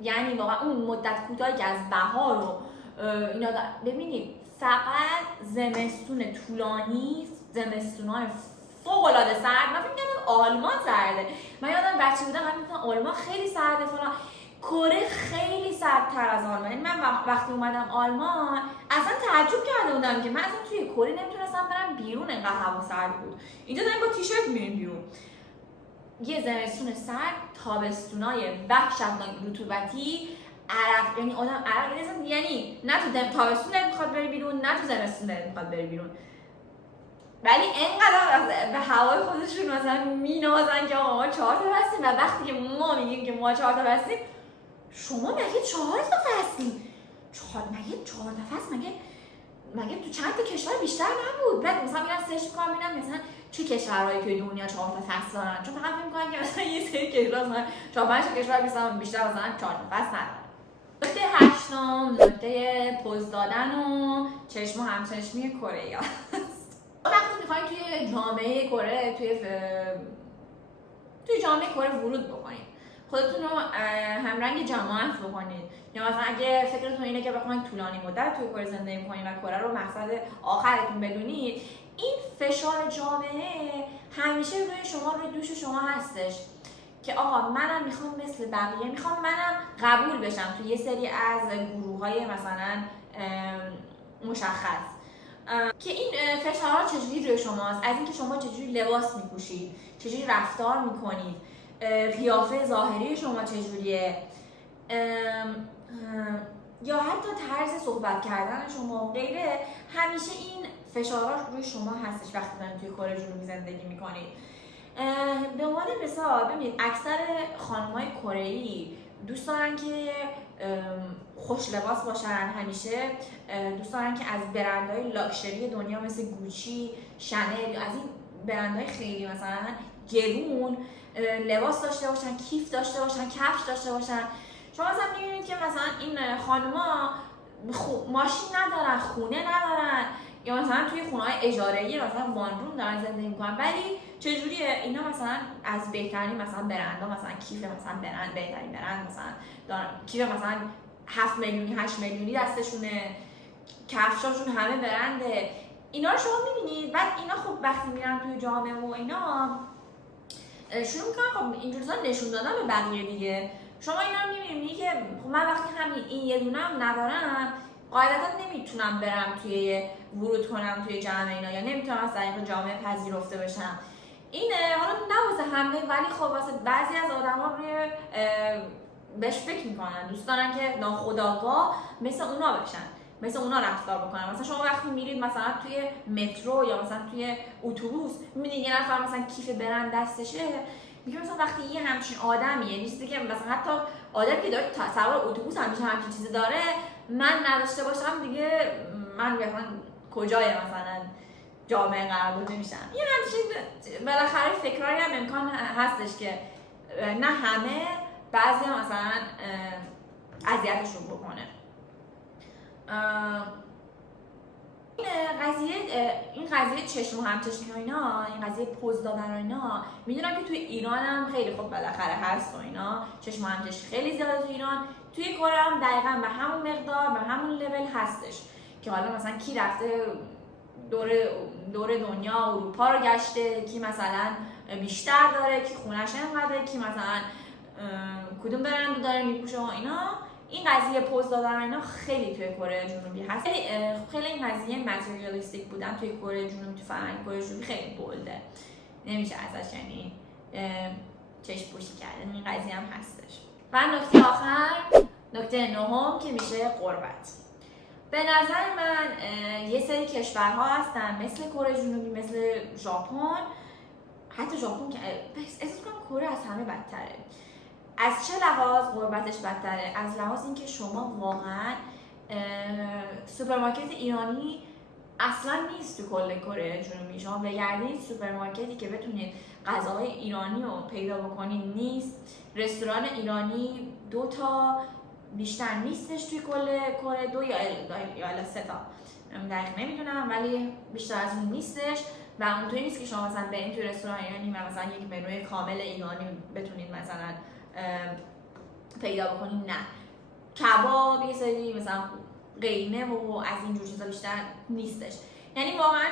یعنی واقعا اون مدت کوتاهی که از بهار رو اینا ببینید، فقط زمستون طولانی، زمستون‌های فوق‌العاده سرد. من فکر می‌کردم آلمان سرده، من یادم بچه بودم من می‌گفتم آلمان خیلی سرده فلان. کره خیلی سردتر از آلمان. من وقتی اومدم آلمان اصلا تعجب کرده بودم که من اصلا توی کره نمیتونستم برم بیرون، انقدر هوا سرد بود. اینجا داریم با تیشرت میریم بیرون. یه زمستون سرد، تابستونای وحشتناک رطوبتی، عرق، یعنی آدم عرق گرفت، یعنی نه تو تابستون دلت میخواد بری بیرون نه تو زمستون دلت میخواد بری بیرون. ولی اینقدر به هوای خودشون مثلا مینازن که آقا ما 4 تا هستیم، و وقتی که ما میگیم که ما 4 تا هستیم، شما مگه 4 تا فصلین؟ مگه 4 تا فصل مگه تو چند تا کشور بیشتر نبود؟ بعد مثلا میرم سرچ می‌کنم ببینم مثلا چه کشورهایی توی دنیا 4 تا فصل دارن، چون فقط فکر می‌کنم که مثلا یه سری کشور مثلا 4-5 کشور بیشتر مثلا 4 تا فصل ندارن. نکته 8م نکته پوز دادن و چشم و همچشمی کره است. وقتی می‌خواید توی جامعه کره توی جامعه کره ورود بکنید، خودتون رو همرنگ جماعت بکنید، یا مثلا اگه فکرتون اینه که بخواید طولانی مدت توی کره زندگی کنید و کره رو مقصد آخرتون بدونید، این فشار جامعه همیشه روی شما، روی دوش شما هستش که آقا منم میخوام مثل بقیه، میخوام منم قبول بشم توی یه سری از گروه‌های مثلا مشخص، که این فشارها چجوری روی شماست، از اینکه شما چجوری لباس میپوشید، چجوری رفتار میکنید، قیافه ظاهری شما چجوریه، یا حتی طرز صحبت کردن شما و غیره. همیشه این فشارها روی شما هستش وقتی دارید توی کره جنوبی زندگی میکنید. به عنوان مثال ببینید اکثر خانم‌های کره‌ای دوست دارن که خوش لباس باشن، همیشه دوست دارن که از برندهای لاکچری دنیا مثل گوچی، شنل، از این برندهای خیلی مثلا گرون لباس داشته باشن، کیف داشته باشن، کفش داشته باشن. شما مثلا می‌بینید که مثلا این خانم‌ها ماشین ندارن، خونه ندارن، یا مثلا توی خونه‌های اجاره‌ای مثلا وانروم دارن زندگی می‌کنن، ولی چجوریه اینا مثلا از بهترین مثلا برندها، مثلا کیف مثلا بهترین برند مثلا دارن، کیف مثلا 7 میلیونی 8 میلیونی دستشونه، کفشاشون همه برنده. اینا رو شما می‌بینید، بعد اینا خب وقتی میرن توی جامعه و اینا شروع می‌کنن خب اینجوری نشون دادن به بقیه دیگه. شما اینا رو می‌بینید که خب من وقتی همین این یه دونم ندارم، قاعدتا نمیتونم برم توی ورود کنم توی جامعه اینا، یا نمیتونم از طریق جامعه پذیرفته بشم. اینه حالا نه واسه همه، ولی خب واسه بعضی از آدما روی بهش فکر میکنن، دوست دارن که ناخودآگاه مثل اونا بشن، مثل اونا رفتار بکنن. مثلا شما وقتی میرید مثلا توی مترو یا مثلا توی اتوبوس میبینید یه نفر مثلا کیف برند دستشه، میگه مثلا وقتی یه همچین آدمیه نیستی که مثلا حتی آدمی که داره سوار اتوبوس همیشه همچین چیزی داره، من نداشته باشم دیگه، من مثلا کجای مثلا جامعه قرار داده میشم. یه همچین بالاخره فکرایی هم امکان هستش که نه همه، بعضی هم مثلا اذیتشون بکنه. این قضیه چشم و همچشمی و اینا، این قضیه پوز دادن و اینا، میدونم که توی ایران هم خیلی خب بالاخره هست و اینا، چشم و همچشمی خیلی زیاده توی ایران. توی کره هم دقیقاً به همون مقدار، به همون لول هستش که حالا مثلا کی رفته دور دنیا اروپا رو گشته، کی مثلا بیشتر داره، کی خونش انقدره، کی مثلا کدوم برند داره میپوشه و اینا. این قضیه پوز دادن اینا خیلی توی کره جنوبی هست. خیلی این قضیه متریالیستیک بودن توی کره جنوبی، تو فرهنگ کره جنوبی خیلی بولده، نمیشه ازش یعنی چشم پوشی کردن. این قضیه هم هستش. و نکته آخر، نکته 9 که میشه غربت. به نظر من یه سری کشورها هستن مثل کره جنوبی، مثل ژاپن، حتی ژاپن که احساس کنم کره از همه بدتره. از چه لحاظ غربتش بدتره؟ از لحاظ اینکه شما واقعا سوپرمارکت ایرانی اصلا نیست تو کل کره جنوبی. شما بگردید سوپرمارکتی که بتونید غذاهای ایرانی رو پیدا بکنید نیست. رستوران ایرانی 2 تا بیشتر نیستش توی کل کره، 2 یا الا 3 تا دقیق نمیدونم، ولی بیشتر از اون نیستش و اونطوری نیست که شما مثلا برید توی رستوران ایرانی و مثلا یک منوی کامل ایرانی بتونید مثلا پیدا بکنید. نه، کباب یه سری مثلا قیمه و از اینجور چیزا بیشتر نیستش. یعنی واقعا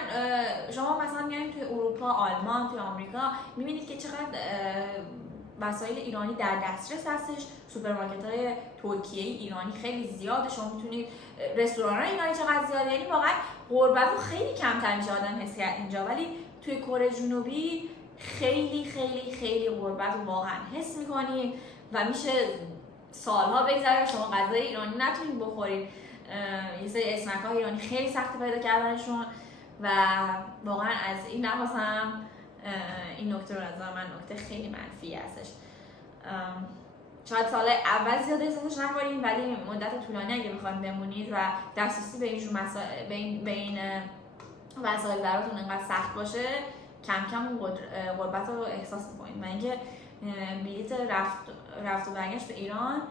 شما مثلا میایید توی اروپا، آلمان، توی آمریکا میبینید که چقدر وسایل ایرانی در دسترس هستش. سوپرمارکت‌های ترکیه ایرانی خیلی زیاده، شما میتونید رستوران‌های ایرانی چقدر زیاده. یعنی واقعا غربت رو خیلی کمتر میشه آدم حس کرد اینجا، ولی توی کره جنوبی خیلی خیلی خیلی غربت رو واقعا حس می‌کنید و میشه سالها بگذره شما غذای ایرانی نتونید بخورید. یه سری اسنک‌های ایرانی خیلی سخت پیدا کردنشون و واقعا از این لحاظ هم این نکته رو نظر من نکته خیلی منفی هستش. شاید سال اول زیاد احساسش نکنید، ولی مدت طولانی اگه بخواید بمونید و دسترسی به این وسایل براتون انقدر سخت باشه، کم کم اون غربت رو احساس می‌کنید. و اینکه بلیط رفت و برگشت به ایران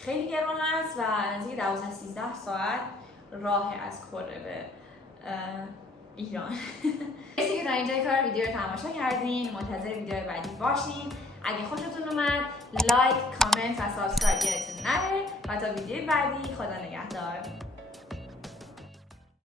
خیلی گران هست و نزدیک 12-13 ساعت راه از کره به ایران. مرسی که تا اینجای کار ویدیو رو تماشا کردین. منتظر ویدیو بعدی باشین. اگه خوشتون اومد لایک، کامنت و سابسکرایب یادتون نره و تا ویدیو بعدی خدا نگهدار.